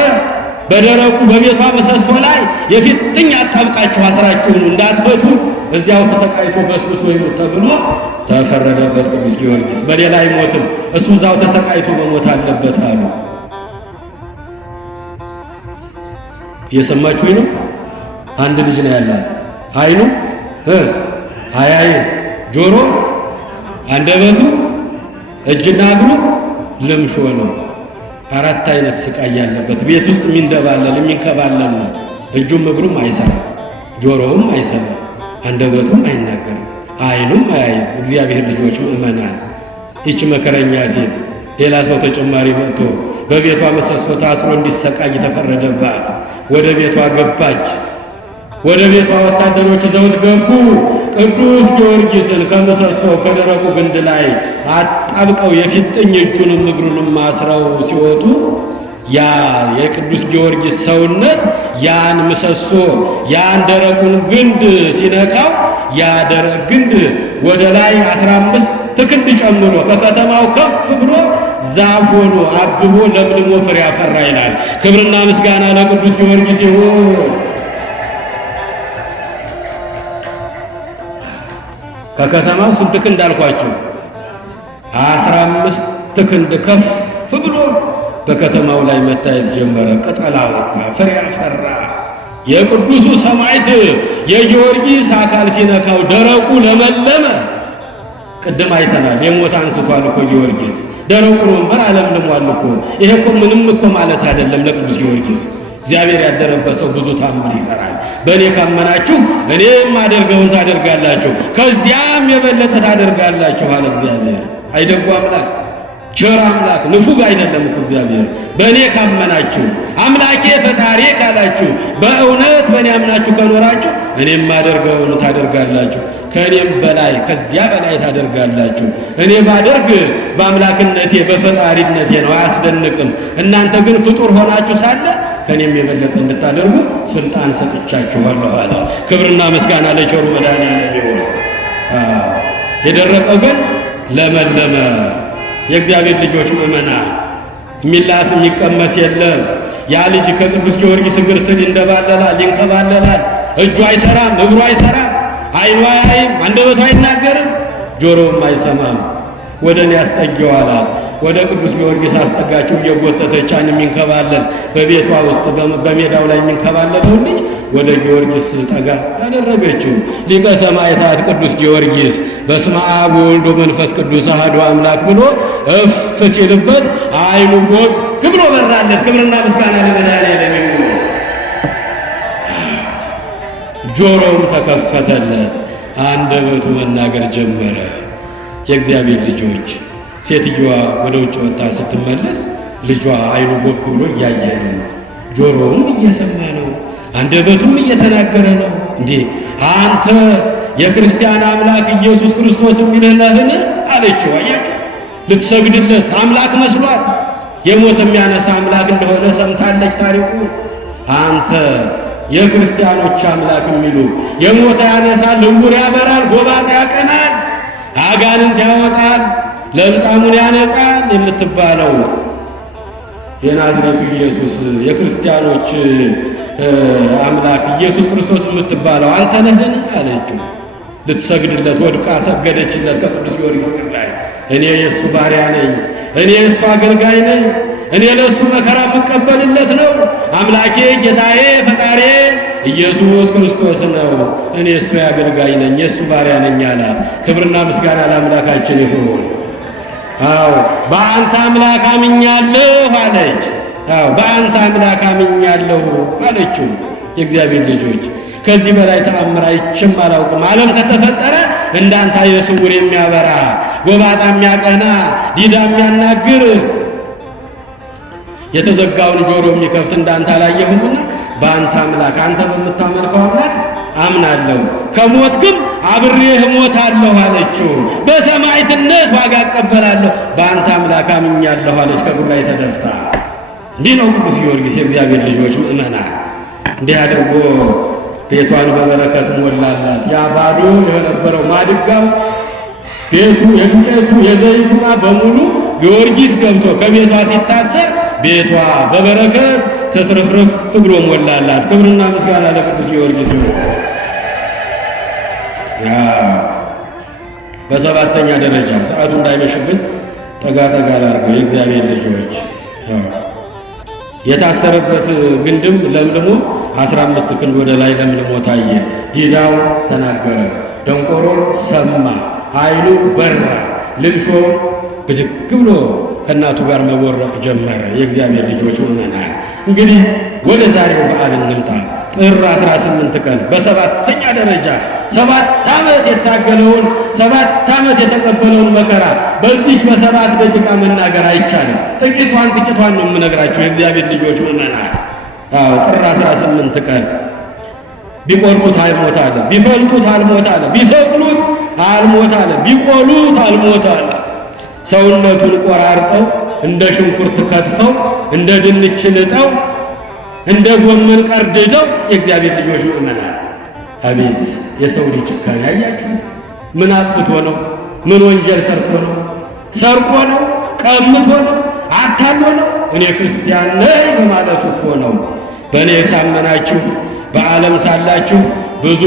በደረቁ በቤቷ ምሰሶ ላይ የፊተኛ አጣብቃችሁ አስራችሁን እንዳትፈቱ እዚያው ተሰቃይቶ በስብሶ ይሞት ተብሎ ተፈረደበት። ቅዱስ ጊዮርጊስ በሌላ አይሞትም፣ እሱ እዛው ተሰቃይቶ መሞት አለበት አሉ። እየሰማችሁ ነው። አንድ ልጅ ነው ያላት። ዓይኑ አያይም፣ ጆሮ፣ አንደበቱ፣ እጅና እግሩ ልምሾ ነው። 4 አይነት ስቃይ ያለበት ቤት ውስጥ የሚንደባለል የሚንከባለል ነው። እጁም እግሩም አይሰራ፣ ጆሮውም አይሰማ፣ አንደበቱም አይናገርም፣ ዓይኑም አያይም። እግዚአብሔር ልጆች ምእመናን፣ ይህች መከረኛ ሴት ሌላ ሰው ተጨማሪ መጥቶ በቤቷ ምሰሶ ታስሮ እንዲሰቃይ ተፈረደባት። ወደ ቤቷ ገባች። ወደ ቤቷ ወታደሮች ይዘውት ገቡ። ቅዱስ ጊዮርጊስን ከምሰሶ ከደረቁ ግንድ ላይ አጣብቀው የፊጥኝ እጁንም እግሩንም አስረው ሲወጡ ያ የቅዱስ ጊዮርጊስ ሰውነት ያን ምሰሶ ያን ደረቁን ግንድ ሲነካው ያ ደረቅ ግንድ ወደ ላይ 15 ክንድ ጨምሮ ከከተማው ከፍ ብሎ ዛፍ ሆኖ አብቦ ለምልሞ ፍሬ ያፈራ ይላል። ክብርና ምስጋና ለቅዱስ ጊዮርጊስ ይሁን። ከከተማው ስንት ክንድ አልኳችሁ? 15 ክንድ ከፍ ብሎ በከተማው ላይ መታየት ጀመረ። ቅጠል አወጣ፣ ፍሬ አፈራ። የቅዱሱ ሰማዕት የጊዮርጊስ አካል ሲነካው ደረቁ ለመለመ። ቅድም አይተናል። የሞት አንስቷል እኮ ጊዮርጊስ። ደረቁን ወንበር አለምልሟል እኮ። ይሄ እኮ ምንም እኮ ማለት አይደለም ለቅዱስ ጊዮርጊስ። እግዚአብሔር ያደረበት ሰው ብዙ ታምር ይሰራል። በእኔ ካመናችሁ እኔ የማደርገውን ታደርጋላችሁ፣ ከዚያም የበለጠ ታደርጋላችሁ አለ እግዚአብሔር። አይደጉ አምላክ፣ ቸር አምላክ፣ ንፉግ አይደለም እኮ እግዚአብሔር። በእኔ ካመናችሁ አምላኬ ፈጣሪ ካላችሁ በእውነት በእኔ አምናችሁ ከኖራችሁ እኔ የማደርገውን ታደርጋላችሁ፣ ከእኔም በላይ ከዚያ በላይ ታደርጋላችሁ። እኔ ባደርግ በአምላክነቴ በፈጣሪነቴ ነው፣ አያስደንቅም። እናንተ ግን ፍጡር ሆናችሁ ሳለ ከኔም የበለጠ እንድታደርጉ ስልጣን ሰጥቻችኋለሁ አለ። ክብርና ምስጋና ለቸሩ መድኃኒዓለም ይሁን። የደረቀው ግን ለመለመ። የእግዚአብሔር ልጆች ምእመናን፣ የሚላስ የሚቀመስ የለም። ያ ልጅ ከቅዱስ ጊዮርጊስ እግር ስር ይንደባለላል፣ ይንከባለላል። እጁ አይሰራም፣ እግሩ አይሰራም፣ ዓይኑ አያይም፣ አንደበቱ አይናገርም፣ ጆሮውም አይሰማም። ወደ እኔ አስጠጊው አላት። ወደ ቅዱስ ጊዮርጊስ አስጠጋችው። እየጎተተች ያን የሚንከባለል በቤቷ ውስጥ በሜዳው ላይ የሚንከባለለው ልጅ ወደ ጊዮርጊስ ጠጋ አደረገችው። ሊቀ ሰማዕታት ቅዱስ ጊዮርጊስ በስመ አብ ወወልድ ወመንፈስ ቅዱስ አሐዱ አምላክ ብሎ እፍ ሲልበት ዓይኑ ቦግ ብሎ በራለት። ክብርና ምስጋና ለመድኃኒዓለም ይሁን። ጆሮውም ተከፈተለት፣ አንደበቱ መናገር ጀመረ። የእግዚአብሔር ልጆች፣ ሴትዮዋ ወደ ውጭ ወጣ ስትመለስ ልጇ ዓይኑ ቦግ ብሎ እያየ ነው፣ ጆሮውም እየሰማ ነው፣ አንደበቱም እየተናገረ ነው። እንዴ አንተ የክርስቲያን አምላክ ኢየሱስ ክርስቶስ የሚልህ ነህን አለችው። አያችሁ፣ ልትሰግድለት አምላክ መስሏት የሞት የሚያነሳ አምላክ እንደሆነ ሰምታለች ታሪኩ። አንተ የክርስቲያኖች አምላክ የሚሉ የሞት ያነሳል፣ ዕውር ያበራል፣ ጎባጣ ያቀናል፣ አጋንንት ያወጣል፣ ለምጻሙን ያነጻል የምትባለው የናዝሬቱ ኢየሱስ የክርስቲያኖች አምላክ ኢየሱስ ክርስቶስ የምትባለው አንተ ነህን አለችው። ልትሰግድለት ወድቃ ሰገደችለት ከቅዱስ ጊዮርጊስ ላይ። እኔ የእሱ ባሪያ ነኝ፣ እኔ የእሱ አገልጋይ ነኝ፣ እኔ ለእሱ መከራ የምቀበልለት ነው። አምላኬ ጌታዬ ፈጣሬ ኢየሱስ ክርስቶስ ነው። እኔ እሱ አገልጋይ ነኝ፣ የእሱ ባሪያ ነኝ አላት። ክብርና ምስጋና ለአምላካችን ይሁን። አዎ በአንተ አምላክ አምኛለሁ አለች። አዎ በአንተ አምላክ አምኛለሁ አለችው። የእግዚአብሔር ልጆች ከዚህ በላይ ተአምር አይቼም አላውቅም። ዓለም ከተፈጠረ እንዳንተ የስውር የሚያበራ ጎባጣ የሚያቀና ዲዳ የሚያናግር የተዘጋውን ጆሮ የሚከፍት እንዳንተ አላየሁምና በአንተ አምላክ አንተ በምታመልከው አምላክ አምናለሁ፣ ከሞትክም አብሬህ እሞታለሁ አለችው። በሰማዕትነት ዋጋ እቀበላለሁ፣ በአንተ አምላክ አምኛለሁ አለች ከእግሩ ላይ ተደፍታ። እንዲህ ነው ቅዱስ ጊዮርጊስ የእግዚአብሔር ልጆች ምእመናን። እንዲህ አድርጎ ቤቷን በበረከት ሞላላት። ያ ባዶ የነበረው ማድጋው ቤቱ የዱቄቱ የዘይቱ ዕቃ በሙሉ ጊዮርጊስ ገብቶ ከቤቷ ሲታሰር ቤቷ በበረከት ተትረፍረፍ ብሎ ሞላላት። ክብርና ምስጋና ለቅዱስ ጊዮርጊስ ይሁን። ያ በሰባተኛ ደረጃ ሰዓቱ እንዳይመሽብን ጠጋ ጠጋ ላድርገው። የእግዚአብሔር ልጆች የታሰረበት ግንድም ለምልሞ 15 ክንድ ወደ ላይ ለምልሞ ታየ። ዲዳው ተናገረ፣ ደንቆሮ ሰማ፣ ዓይኑ በራ፣ ልምሾ ብድግ ብሎ ከእናቱ ጋር መቦረቅ ጀመረ። የእግዚአብሔር ልጆች ምእመናን እንግዲህ ወደ ዛሬው በዓል እንምጣ። ጥር 18 ቀን በሰባተኛ ደረጃ 7 ዓመት የታገለውን 7 ዓመት የተቀበለውን መከራ በዚህ በሰባት ደቂቃ መናገር አይቻልም። ጥቂቷን ነው የምነግራቸው የእግዚአብሔር ልጆች ምእመናን። ጥር 18 ቀን ቢቆርጡት አልሞት አለ፣ ቢፈልጡት አልሞት አለ፣ ቢሰቅሉት አልሞት አለ፣ ቢቆሉት አልሞት አለ። ሰውነቱን ቆራርጠው እንደ ሽንኩርት ከትፈው እንደ ድንች ልጠው እንደ ጎመን ቀርድደው የእግዚአብሔር ልጆች ምእመናን፣ አቤት የሰው ልጅ ጭካኔ አያችሁት? ምን አጥፍቶ ነው? ምን ወንጀል ሰርቶ ነው? ሰርቆ ነው? ቀምቶ ነው? አታሎ ነው? እኔ ክርስቲያን ነኝ በማለቱ እኮ ነው። በእኔ ሳመናችሁ በዓለም ሳላችሁ ብዙ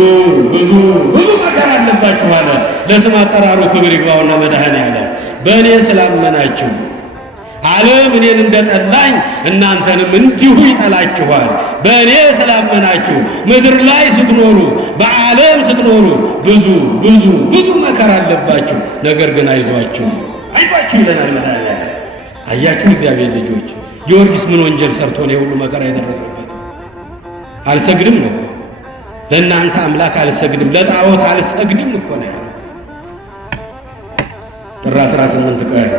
መከራ አለባችሁ አለ። ለስም አጠራሩ ክብር ይግባውና መድኃኔዓለም በእኔ ስላመናችሁ ዓለም እኔን እንደጠላኝ እናንተንም እንዲሁ ይጠላችኋል። በእኔ ስላመናችሁ ምድር ላይ ስትኖሩ በዓለም ስትኖሩ ብዙ መከራ አለባችሁ። ነገር ግን አይዟችሁ ይለናል መድኃኔዓለም። አያችሁ እግዚአብሔር ልጆች፣ ጊዮርጊስ ምን ወንጀል ሰርቶ ነው የሁሉ መከራ የደረሰበት? አልሰግድም ነው እኮ ለእናንተ አምላክ አልሰግድም፣ ለጣዖት አልሰግድም እኮ ነው ያለው። ጥር 18 ቀን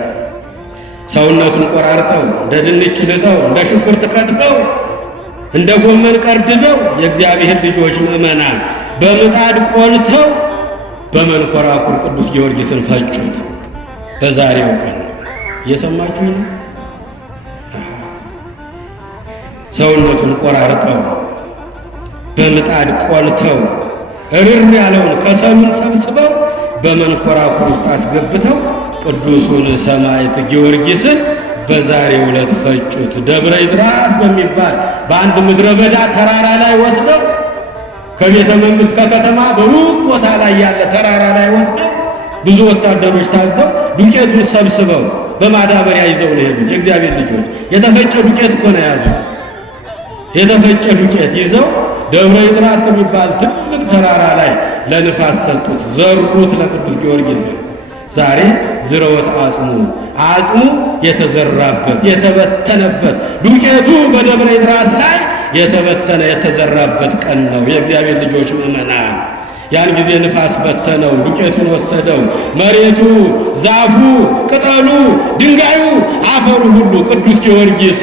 ሰውነቱን ቆራርጠው እንደ ድንች ልጠው እንደ ሽንኩርት ከትፈው እንደ ጎመን ቀርድደው የእግዚአብሔር ልጆች ምእመናን በምጣድ ቆልተው በመንኮራኩር ቅዱስ ጊዮርጊስን ፈጩት። በዛሬው ቀን እየሰማችሁ ነው። ሰውነቱን ቆራርጠው በምጣድ ቆልተው እርር ያለውን ከሰሉን ሰብስበው በመንኮራኩር ውስጥ አስገብተው ቅዱሱን ሰማዕት ጊዮርጊስን በዛሬው ዕለት ፈጩት። ደብረ ይድራስ በሚባል በአንድ ምድረ በዳ ተራራ ላይ ወስደው ከቤተ መንግሥት ከከተማ በሩቅ ቦታ ላይ ያለ ተራራ ላይ ወስደው ብዙ ወታደሮች ታዘው ዱቄቱን ሰብስበው በማዳበሪያ ይዘው ነው የሄዱት። የእግዚአብሔር ልጆች የተፈጨ ዱቄት እኮ ነው የያዙት። የተፈጨ ዱቄት ይዘው ደብረ ይድራስ ከሚባል ትልቅ ተራራ ላይ ለንፋስ ሰጡት፣ ዘሩት ለቅዱስ ጊዮርጊስ። ዛሬ ዝረወት አጽሙ የተዘራበት የተበተነበት ዱቄቱ በደብረ ይድራስ ላይ የተበተነ የተዘራበት ቀን ነው። የእግዚአብሔር ልጆች ምእመናን ያን ጊዜ ንፋስ በተነው፣ ዱቄቱን ወሰደው። መሬቱ፣ ዛፉ፣ ቅጠሉ፣ ድንጋዩ፣ አፈሩ ሁሉ ቅዱስ ጊዮርጊስ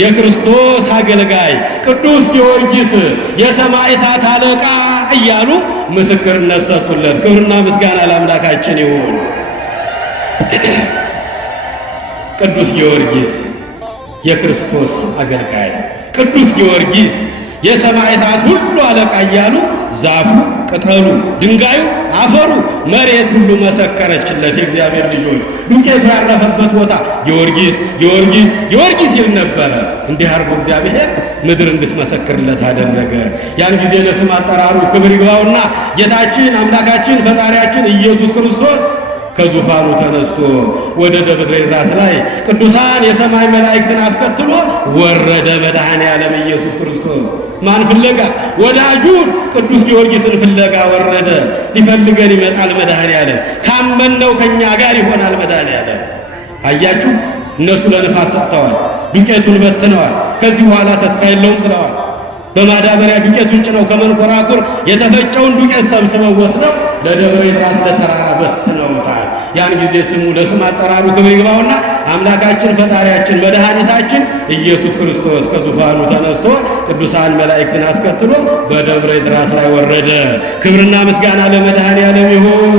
የክርስቶስ አገልጋይ፣ ቅዱስ ጊዮርጊስ የሰማዕታት አለቃ እያሉ ምስክርነት ሰጡለት። ክብርና ምስጋና ለአምላካችን ይሁን። ቅዱስ ጊዮርጊስ የክርስቶስ አገልጋይ፣ ቅዱስ ጊዮርጊስ የሰማዕታት ሁሉ አለቃ እያሉ ዛፉ፣ ቅጠሉ፣ ድንጋዩ፣ አፈሩ፣ መሬት ሁሉ መሰከረችለት። የእግዚአብሔር ልጆች ዱቄቱ ያረፈበት ቦታ ጊዮርጊስ ጊዮርጊስ ጊዮርጊስ ይል ነበረ። እንዲህ አድርጎ እግዚአብሔር ምድር እንድትመሰክርለት አደረገ። ያን ጊዜ ለስም አጠራሩ ክብር ይግባውና ጌታችን አምላካችን ፈጣሪያችን ኢየሱስ ክርስቶስ ከዙፋኑ ተነስቶ ወደ ደብረ ይድራስ ላይ ቅዱሳን የሰማይ መላእክትን አስከትሎ ወረደ። መድኃኔዓለም ኢየሱስ ክርስቶስ ማን ፍለጋ? ወዳጁን ቅዱስ ጊዮርጊስን ፍለጋ ወረደ። ሊፈልገን ይመጣል መድኃኔዓለም። ካመንነው ከኛ ጋር ይሆናል መድኃኔዓለም። አያችሁ፣ እነሱ ለንፋስ ሰጥተዋል፣ ዱቄቱን በትነዋል። ከዚህ በኋላ ተስፋ የለውም ብለዋል። በማዳበሪያ ዱቄቱን ጭነው ከመንኮራኩር የተፈጨውን ዱቄት ሰብስበው ወስደው ለደብረ ይድራስ ለተራራ በትነውታል። ያን ጊዜ ስሙ ለስም አጠራሩ ክብር ይግባውና አምላካችን ፈጣሪያችን መድኃኒታችን ኢየሱስ ክርስቶስ ከዙፋኑ ተነስቶ ቅዱሳን መላእክትን አስከትሎ በደብረ ድራስ ላይ ወረደ። ክብርና ምስጋና ለመድኃኔዓለም ይሁን።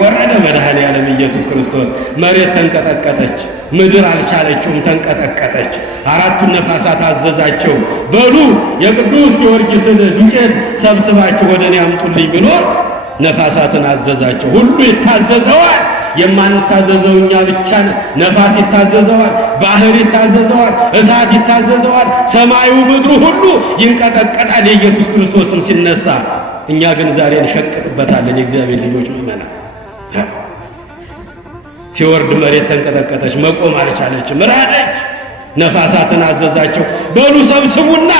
ወረደ መድኃኔዓለም ኢየሱስ ክርስቶስ። መሬት ተንቀጠቀጠች፣ ምድር አልቻለችውም፣ ተንቀጠቀጠች። አራቱን ነፋሳት አዘዛቸው። በሉ የቅዱስ ጊዮርጊስን ዱቄት ሰብስባችሁ ወደ እኔ አምጡልኝ ብሎ ነፋሳትን አዘዛቸው። ሁሉ ይታዘዘዋል። የማንታዘዘው እኛ ብቻ ነን። ነፋስ ይታዘዘዋል፣ ባህር ይታዘዘዋል፣ እሳት ይታዘዘዋል፣ ሰማዩ ምድሩ ሁሉ ይንቀጠቀጣል የኢየሱስ ክርስቶስም ሲነሳ። እኛ ግን ዛሬ እንሸቅጥበታለን። የእግዚአብሔር ልጆች ምእመናን፣ ሲወርድ መሬት ተንቀጠቀጠች፣ መቆም አልቻለችም፣ ራደች። ነፋሳትን አዘዛቸው። በሉ ሰብስቡና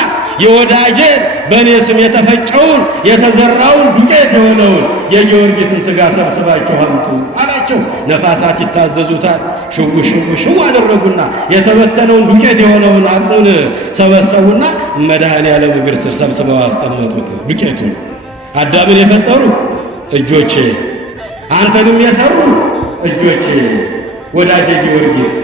የወዳጄን በእኔ ስም የተፈጨውን የተዘራውን ዱቄት የሆነውን የጊዮርጊስን ሥጋ ሰብስባችሁ አምጡ አላቸው። ነፋሳት ይታዘዙታል። ሽው ሽው ሽው አደረጉና የተበተነውን ዱቄት የሆነውን አጽኑን ሰበሰቡና መድኃኔዓለም እግር ስር ሰብስበው አስቀመጡት። ዱቄቱን አዳምን የፈጠሩ እጆቼ፣ አንተንም የሰሩ እጆቼ፣ ወዳጄ ጊዮርጊስ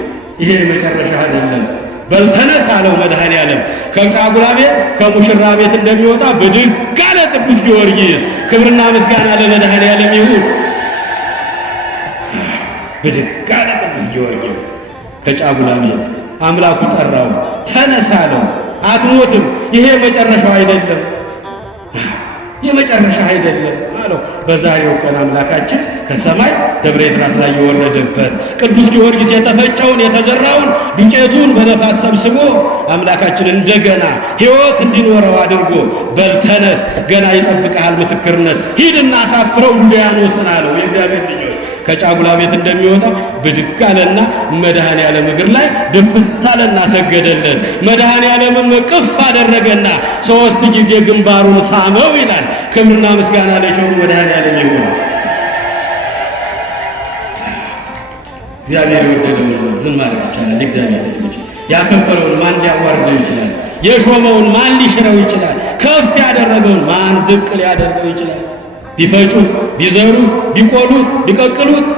ይሄ መጨረሻ አይደለም፣ በል ተነስ አለው መድኃኔዓለም። ከጫጉላ ቤት ከሙሽራ ቤት እንደሚወጣ ብድግ አለ ቅዱስ ጊዮርጊስ። ክብርና ምስጋና ለመድኃኔዓለም ይሁን። ብድግ አለ ቅዱስ ጊዮርጊስ ከጫጉላ ቤት። አምላኩ ጠራው፣ ተነስ አለው። አትሞትም፣ ይሄ መጨረሻው አይደለም፣ የመጨረሻ አይደለም አለው። በዛሬው ቀን አምላካችን ከሰማይ ደብረ ድራስ ላይ የወረደበት ቅዱስ ጊዮርጊስ የተፈጨውን የተዘራውን ዱቄቱን በነፋስ ሰብስቦ አምላካችን እንደገና ሕይወት እንዲኖረው አድርጎ በል ተነስ፣ ገና ይጠብቅሃል ምስክርነት፣ ሂድና አሳፍረው ዱድያኖስን አለው። የእግዚአብሔር ልጆች ከጫጉላ ቤት እንደሚወጣ ብድግ አለና መድኃኔዓለም እግር ላይ ድፍት አለና ሰገደለን። መድኃኔዓለምም እቅፍ አደረገና 3 ጊዜ ግንባሩን ሳመው ይላል። ክብርና ምስጋና ለቸሩ መድኃኔዓለም ይሁን። እግዚአብሔር የወደደውን ምን ማድረግ ይቻላል? እግዚአብሔር ልጆች ያከበረውን ማን ሊያዋርደው ይችላል? የሾመውን ማን ሊሽረው ይችላል? ከፍ ያደረገውን ማን ዝቅ ሊያደርገው ይችላል? ቢፈጩት፣ ቢዘሩት፣ ቢቆሉት፣ ቢቀቅሉት፣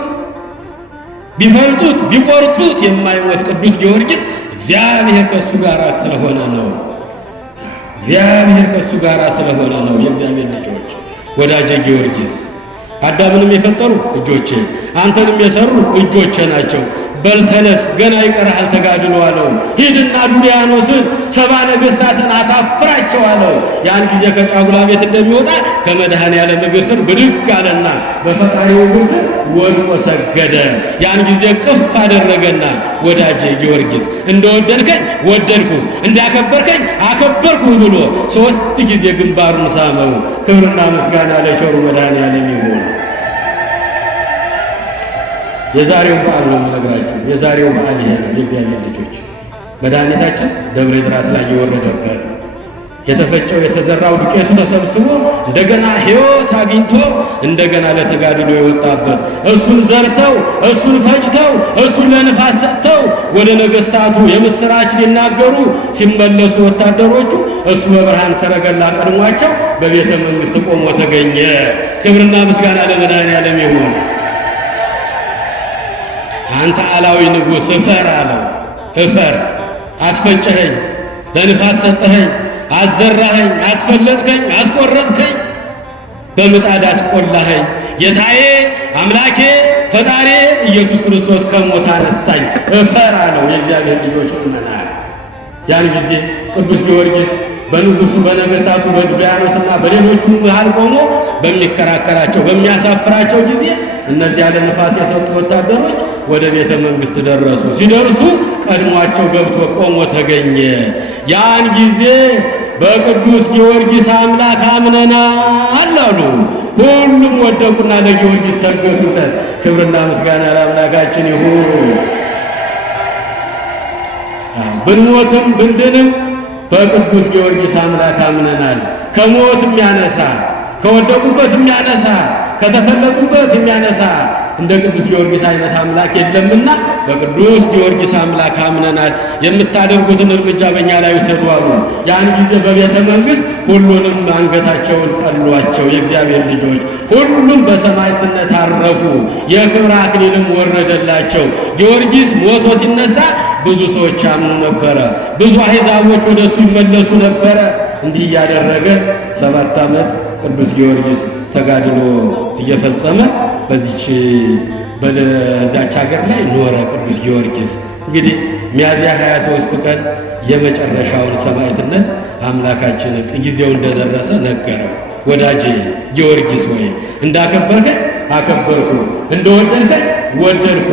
ቢፈልጡት፣ ቢቆርጡት የማይሞት ቅዱስ ጊዮርጊስ እግዚአብሔር ከሱ ጋር ስለሆነ ነው። እግዚአብሔር ከሱ ጋር ስለሆነ ነው። የእግዚአብሔር ልጆች ወዳጄ ጊዮርጊስ አዳምንም የፈጠሩ እጆቼ፣ አንተንም የሰሩ እጆቼ ናቸው። በል ተነስ፣ ገና ይቀርሃል ተጋድሎ አለው። ሂድና ዱድያኖስን 70 ነገሥታትን አሳፍራቸው አለው። ያን ጊዜ ከጫጉላ ቤት እንደሚወጣ ከመድኃኔዓለም እግር ስር ብድግ አለና በፈጣሪው እግር ስር ወድቆ ሰገደ። ያን ጊዜ ቅፍ አደረገና ወዳጄ ጊዮርጊስ እንደወደድከኝ ወደድኩህ፣ እንዳከበርከኝ አከበርኩህ ብሎ 3 ጊዜ ግንባሩን ሳመው። ክብርና ምስጋና ለቸሩ መድኃኔዓለም ይሁን። የዛሬው በዓል ነው የምነግራችሁ። የዛሬው በዓል ይሄ ነው። የእግዚአብሔር ልጆች መድኃኒታችን ደብረ ድራስ ላይ የወረደበት የተፈጨው የተዘራው ዱቄቱ ተሰብስቦ እንደገና ሕይወት አግኝቶ እንደገና ለተጋድሎ የወጣበት እሱን ዘርተው እሱን ፈጭተው እሱን ለንፋስ ሰጥተው ወደ ነገሥታቱ የምስራች ሊናገሩ ሲመለሱ ወታደሮቹ እሱ በብርሃን ሰረገላ ቀድሟቸው በቤተ መንግሥት ቆሞ ተገኘ። ክብርና ምስጋና ለመድኃኔዓለም ይሁን። አንተ አላዊ ንጉሥ እፈር አለው። እፈር፣ አስፈጨኸኝ፣ ለንፋስ ሰጠኸኝ፣ አዘራኸኝ፣ አስፈለጥከኝ፣ አስቆረጥከኝ፣ በምጣድ አስቆላኸኝ። ጌታዬ አምላኬ ፈጣሪ ኢየሱስ ክርስቶስ ከሞት አነሳኝ፣ እፈር አለው። የእግዚአብሔር ልጆች ምእመናን ያን ጊዜ ቅዱስ ጊዮርጊስ በንጉሱ በነገሥታቱ በዱድያኖስና በሌሎቹ መሃል ቆሞ በሚከራከራቸው በሚያሳፍራቸው ጊዜ እነዚያ ለንፋስ የሰጡ ወታደሮች ወደ ቤተ መንግሥት ደረሱ። ሲደርሱ ቀድሟቸው ገብቶ ቆሞ ተገኘ። ያን ጊዜ በቅዱስ ጊዮርጊስ አምላክ አምነናል አሉ። ሁሉም ወደቁና ለጊዮርጊስ ሰገዱለት። ክብርና ምስጋና ለአምላካችን ይሁን። ብንሞትም ብንድንም በቅዱስ ጊዮርጊስ አምላክ አምነናል። ከሞት የሚያነሳ ከወደቁበት የሚያነሳ ከተፈለጡበት የሚያነሳ እንደ ቅዱስ ጊዮርጊስ አይነት አምላክ የለምና በቅዱስ ጊዮርጊስ አምላክ አምነናል፣ የምታደርጉትን እርምጃ በእኛ ላይ ውሰዱ አሉ። ያን ጊዜ በቤተ መንግሥት ሁሉንም አንገታቸውን ቀሏቸው። የእግዚአብሔር ልጆች ሁሉም በሰማዕትነት አረፉ። የክብር አክሊልም ወረደላቸው። ጊዮርጊስ ሞቶ ሲነሳ ብዙ ሰዎች ያምኑ ነበረ። ብዙ አሕዛቦች ወደ እሱ ይመለሱ ነበረ። እንዲህ እያደረገ 7 ዓመት ቅዱስ ጊዮርጊስ ተጋድሎ እየፈጸመ በዚያች ሀገር ላይ ኖረ። ቅዱስ ጊዮርጊስ እንግዲህ ሚያዝያ 23 ቀን የመጨረሻውን ሰማዕትነት አምላካችን ጊዜው እንደደረሰ ነገረው። ወዳጄ ጊዮርጊስ ሆይ እንዳከበርከኝ አከበርኩ፣ እንደወደድከኝ ወደድኩ።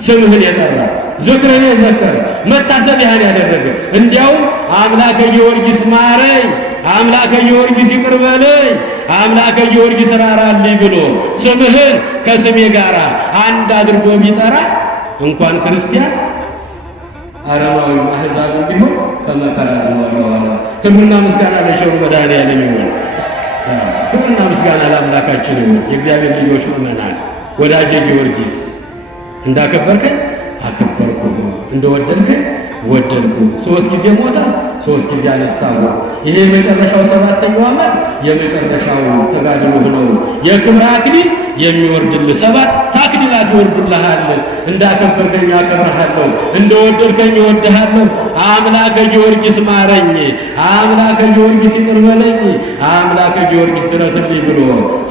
ስምህን የጠራ ዝክርን የዘከረ መታሰቢያን ያደረገ እንዲያውም አምላከ ጊዮርጊስ ማረኝ፣ አምላከ ጊዮርጊስ ይቅር በለኝ፣ አምላከ ጊዮርጊስ ራራልኝ ብሎ ስምህን ከስሜ ጋር አንድ አድርጎ ቢጠራ እንኳን ክርስቲያን አረማዊ አሕዛብ ቢሆን ከመከራ ተወለዋል። ክብርና ምስጋና ለቸሩ መድኃኔዓለም ይሁን። ክብርና ምስጋና ለአምላካችን ይሁን። የእግዚአብሔር ልጆች ምእመናን፣ ወዳጄ ጊዮርጊስ እንዳከበርከኝ አከበርኩ፣ እንደወደድከኝ ወደድኩ። 3 ጊዜ ሞተ፣ 3 ጊዜ አነሳሁ። ይሄ የመጨረሻው 7ኛው ዓመት የመጨረሻው ተጋድሎ ነው። የክብር አክሊል የሚወርድልህ 7 አክሊላት ይወርዱልሃል። እንዳከበርከኝ አከብርሃለሁ፣ እንደወደድከኝ እወድሃለሁ። አምላከ ጊዮርጊስ ማረኝ፣ አምላከ ጊዮርጊስ ይቅር በለኝ፣ አምላከ ጊዮርጊስ ድረስልኝ ብሎ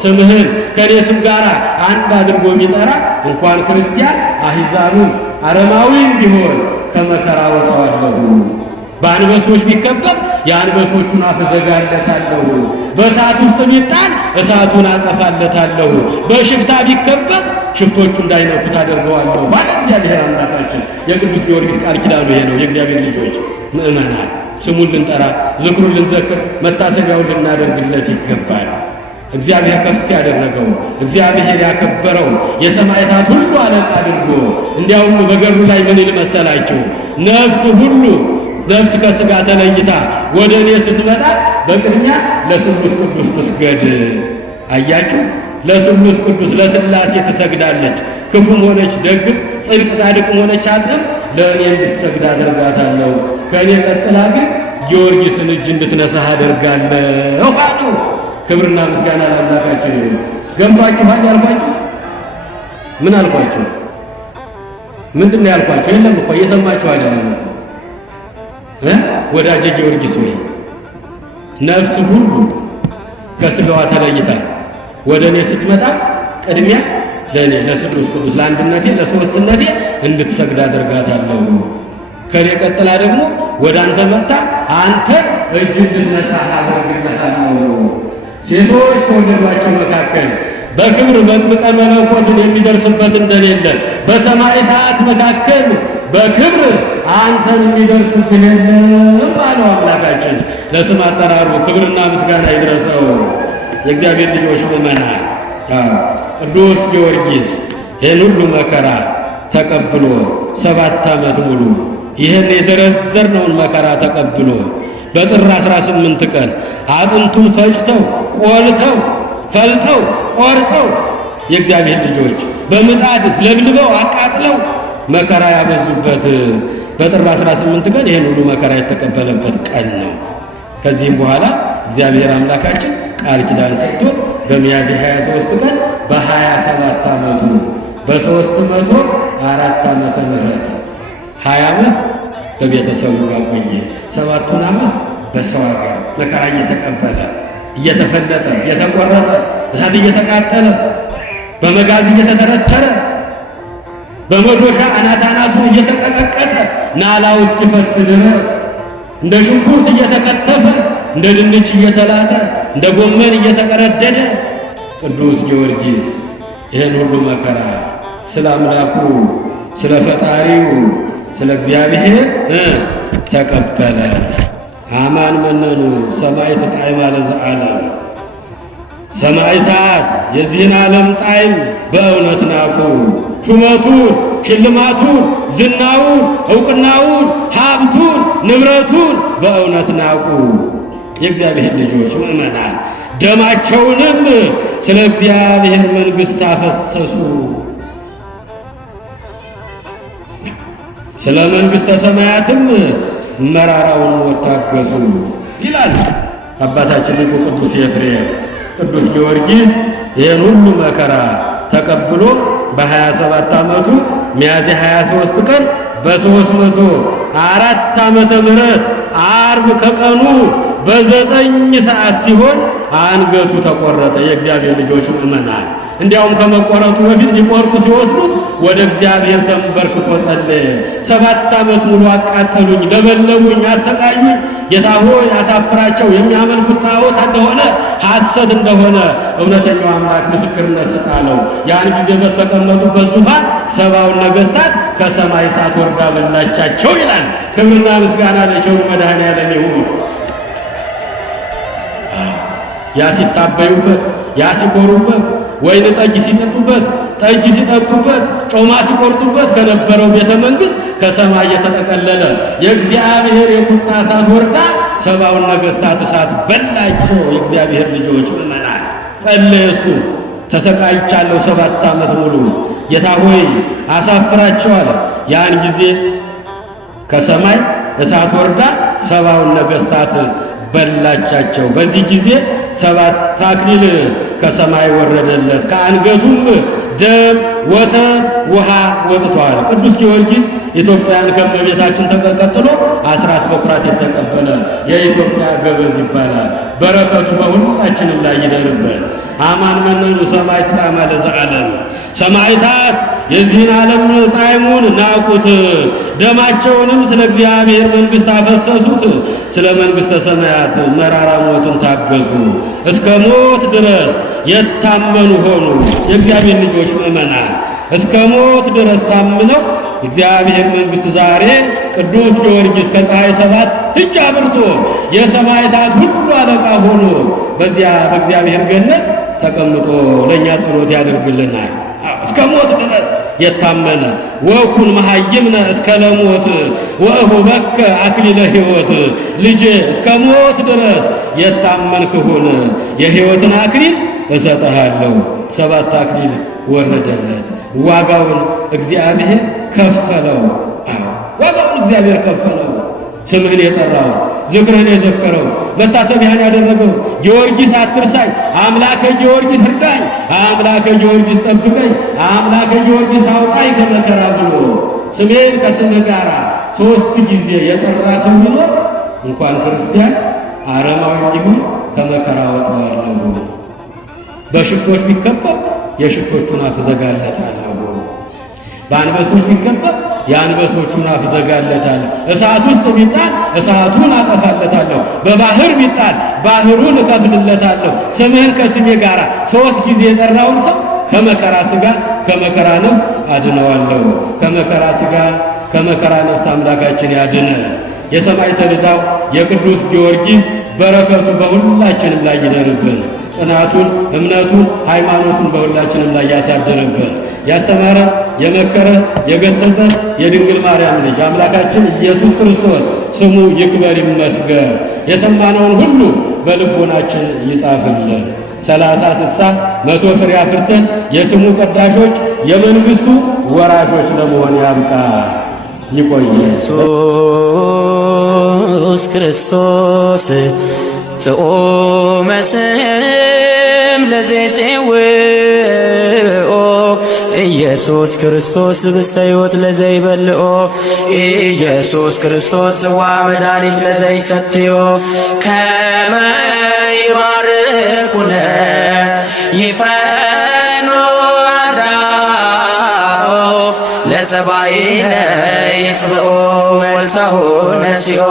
ስምህን ከኔ ስም ጋር አንድ አድርጎ ቢጠራ እንኳን ክርስቲያን አሕዛብን አረማዊም ቢሆን ከመከራ ወጣዋለሁ። በአንበሶች ቢከበብ የአንበሶቹን አፍ እዘጋለታለሁ። በእሳት ውስጥ ቢጣል እሳቱን አጠፋለታለሁ። በሽፍታ ቢከበብ ሽፍቶቹ እንዳይነኩት አደርገዋለሁ ማለት እግዚአብሔር አምላካችን የቅዱስ ጊዮርጊስ ቃል ኪዳኑ ይሄ ነው። የእግዚአብሔር ልጆች ምእመናን ስሙን ልንጠራ፣ ዝክሩን ልንዘክር፣ መታሰቢያውን ልናደርግለት ይገባል። እግዚአብሔር ከፍ ያደረገው እግዚአብሔር ያከበረው የሰማዕታት ሁሉ አለቃ አድርጎ እንዲያውም በገሩ ላይ ምን ይል መሰላችሁ? ነፍስ ሁሉ ነፍስ ከሥጋ ተለይታ ወደ እኔ ስትመጣ በቅድሚያ ለስሉስ ቅዱስ ትስገድ። አያችሁ፣ ለስሉስ ቅዱስ ለሥላሴ ትሰግዳለች። ክፉም ሆነች ደግም፣ ጽድቅ ጻድቅም ሆነች ኃጥእም ለእኔ እንድትሰግድ አደርጋታለሁ። ከእኔ ቀጥላ ግን ጊዮርጊስን እጅ እንድትነሳህ አደርጋለሁ አሉ። ክብርና ምስጋና ለአምላካችን ይሁን። ገምቷችኋል ያልኳችሁ? ምን አልኳችሁ? ምንድን ነው ያልኳችሁ? የለም እኮ እየሰማችሁ አይደለም እኮ። ወዳጄ ጊዮርጊስ ሆይ ነፍስ ሁሉ ከሥጋዋ ተለይታ ወደ እኔ ስትመጣ ቅድሚያ ለእኔ ለስሉስ ቅዱስ ለአንድነቴ ለሦስትነቴ እንድትሰግድ አደርጋታለሁ። ከኔ ቀጥላ ደግሞ ወደ አንተ መጣ አንተ እጅ እንድትነሳህ አደርግልሃለሁ። ሴቶች ከወለዷቸው መካከል በክብር መጥምቀ መለኮትን የሚደርስበት እንደሌለ በሰማዕታት መካከል በክብር አንተን የሚደርስብህ የለም አለው አምላካችን። ለስም አጠራሩ ክብርና ምስጋና ይድረሰው። የእግዚአብሔር ልጆች ምእመናን፣ ቅዱስ ጊዮርጊስ ይህን ሁሉ መከራ ተቀብሎ 7 ዓመት ሙሉ ይህን የዘረዘርነውን መከራ ተቀብሎ በጥር 18 ቀን አጥንቱን ፈጭተው ቆልተው ፈልጠው ቆርጠው የእግዚአብሔር ልጆች በምጣድ ለብልበው አቃጥለው መከራ ያበዙበት በጥር 18 ቀን ይህን ሁሉ መከራ የተቀበለበት ቀን ነው። ከዚህም በኋላ እግዚአብሔር አምላካችን ቃል ኪዳን ሰጥቶ በሚያዝያ 23 ቀን በ27 ዓመቱ በ304 ዓመተ ምህረት 20 ዓመት በቤተሰቡ ጋር ቆየ። 7ቱን ዓመት በሰው ሀገር መከራ እየተቀበለ እየተፈለጠ እየተቆረጠ እሳት እየተቃጠለ በመጋዝ እየተተረተረ በመዶሻ አናቱን እየተቀጠቀጠ ናላው እስኪፈስ ድረስ እንደ ሽንኩርት እየተከተፈ እንደ ድንች እየተላጠ እንደ ጎመን እየተቀረደደ ቅዱስ ጊዮርጊስ ይህን ሁሉ መከራ ስለ አምላኩ ስለ ፈጣሪው ስለ እግዚአብሔር ተቀበለ። አማን መነኑ ሰማዕት ጣዕመ ለዘዓለም። ሰማዕታት የዚህን ዓለም ጣዕም በእውነት ናቁ። ሹመቱን፣ ሽልማቱን፣ ዝናውን፣ ዕውቅናውን፣ ሀብቱን፣ ንብረቱን በእውነት ናቁ። የእግዚአብሔር ልጆች ምእመናን ደማቸውንም ስለ እግዚአብሔር መንግሥት አፈሰሱ። ስለ መንግሥተ ሰማያትም መራራውን ሞት ታገሱ ይላል አባታችን ሊቁ ቅዱስ ኤፍሬም። ቅዱስ ጊዮርጊስ ይህን ሁሉ መከራ ተቀብሎ በ27 ዓመቱ ሚያዝያ 23 ቀን በ304 ዓመተ ምህረት ዓርብ ከቀኑ በ9 ሰዓት ሲሆን አንገቱ ተቆረጠ። የእግዚአብሔር ልጆች ምእመናን፣ እንዲያውም ከመቆረጡ በፊት ሊቆርጡ ሲወስዱት ወደ እግዚአብሔር ተንበርክኮ ጸለየ። 7 ዓመት ሙሉ አቃጠሉኝ፣ ለበለቡኝ፣ አሰቃዩኝ። ጌታ ሆይ አሳፍራቸው፣ የሚያመልኩት ጣዖት እንደሆነ ሐሰት እንደሆነ እውነተኛው አምላክ ምስክርነት ስጥ አለው። ያን ጊዜ በተቀመጡበት ዙፋን 70ውን ነገሥታት ከሰማይ እሳት ወርዳ በላቻቸው ይላል። ክብርና ምስጋና ለቸሩ መድኃኔዓለም ይሁን። ያ ሲታበዩበት፣ ያ ሲኮሩበት፣ ወይን ጠጅ ሲጠጡበት፣ ጠጅ ሲጠጡበት፣ ጮማ ሲቆርጡበት ከነበረው ቤተ መንግሥት ከሰማይ የተጠቀለለ የእግዚአብሔር የቁጣ እሳት ወርዳ 70ውን ነገሥታት እሳት በላቸው። የእግዚአብሔር ልጆች ምእመናን ጸለየ እሱ። ተሰቃይቻለሁ 7 ዓመት ሙሉ፣ ጌታ ሆይ አሳፍራቸው አለ። ያን ጊዜ ከሰማይ እሳት ወርዳ 70ውን ነገሥታት በላቻቸው። በዚህ ጊዜ 7 አክሊል ከሰማይ ወረደለት። ከአንገቱም ደም፣ ወተት፣ ውሃ ወጥቷል። ቅዱስ ጊዮርጊስ ኢትዮጵያን ከእመቤታችን ተቀጥሎ አስራት በኩራት የተቀበለ የኢትዮጵያ ገበዝ ይባላል። በረከቱ በሁላችንም ላይ ይደርብን። አማን መነኑ ሰማዕት ጣዕመ ለዘዓለም። ሰማዕታት የዚህን ዓለም ጣዕሙን ናቁት፣ ደማቸውንም ስለ እግዚአብሔር መንግሥት አፈሰሱት። ስለ መንግሥተ ሰማያት መራራ ሞትን ታገሱ፣ እስከ ሞት ድረስ የታመኑ ሆኑ። የእግዚአብሔር ልጆች ምእመናን እስከ ሞት ድረስ ታምነው እግዚአብሔር መንግሥት ዛሬ ቅዱስ ጊዮርጊስ ከፀሐይ 7 እጅ አብርቶ የሰማዕታት ሁሉ አለቃ ሆኖ በዚያ በእግዚአብሔር ገነት ተቀምጦ ለእኛ ጸሎት ያደርግልናል። እስከ ሞት ድረስ የታመነ ወኩን መሐይምነ እስከ ለሞት ወእሁበከ አክሊለ ሕይወት። ልጄ እስከ ሞት ድረስ የታመንክ ሁን፣ የሕይወትን አክሊል እሰጥሃለሁ። 7 አክሊል ወረደለት። ዋጋውን እግዚአብሔር ከፈለው። ዋጋውን እግዚአብሔር ከፈለው። ስምህን የጠራው ዝክርህን የዘከረው መታሰቢያን ያደረገው ጊዮርጊስ አትርሳኝ፣ አምላከ ጊዮርጊስ እርዳኝ፣ አምላከ ጊዮርጊስ ጠብቀኝ፣ አምላከ ጊዮርጊስ አውጣኝ ከመከራ ብሎ ስሜን ከስምህ ጋር 3 ጊዜ የጠራ ሰው ቢኖር እንኳን ክርስቲያን አረማዊ ቢሆን ከመከራ አወጣዋለሁ። በሽፍቶች ቢከበብ የሽፍቶቹን አፍ እዘጋለታለሁ። በአንበሶች ቢከበብ የአንበሶቹን አፍ እዘጋለታለሁ። እሳት ውስጥ ቢጣል እሳቱን አጠፋለታለሁ። በባህር ቢጣል ባህሩን እከፍልለታለሁ። ስምህን ከስሜ ጋር 3 ጊዜ የጠራውን ሰው ከመከራ ሥጋ ከመከራ ነፍስ አድነዋለሁ። ከመከራ ሥጋ ከመከራ ነፍስ አምላካችን ያድነ። የሰማዕተ ልዳው የቅዱስ ጊዮርጊስ በረከቱ በሁላችንም ላይ ይደርብን። ጽናቱን፣ እምነቱን፣ ሃይማኖቱን በሁላችንም ላይ ያሳድርብን። ያስተማረን፣ የመከረን፣ የገሰጸን የድንግል ማርያም ልጅ አምላካችን ኢየሱስ ክርስቶስ ስሙ ይክበር ይመስገን። የሰማነውን ሁሉ በልቦናችን ይጻፍልን። 30፣ 60፣ 100 ፍሬ አፍርተን የስሙ ቀዳሾች የመንግሥቱ ወራሾች ለመሆን ያብቃ። ይቆየ ኢየሱስ ክርስቶስ ጽኦመ ስም ለዘይጼውኦ ኢየሱስ ክርስቶስ ህብስተ ሕይወት ለዘይበልኦ ኢየሱስ ክርስቶስ ጽዋ መድኃኒት ለዘይሰትዮ ከመ ይባርኩነ ይፈኖ አዳኦ ለጸባኢነ ይጽብኦ ወልተሆ ነሲኦ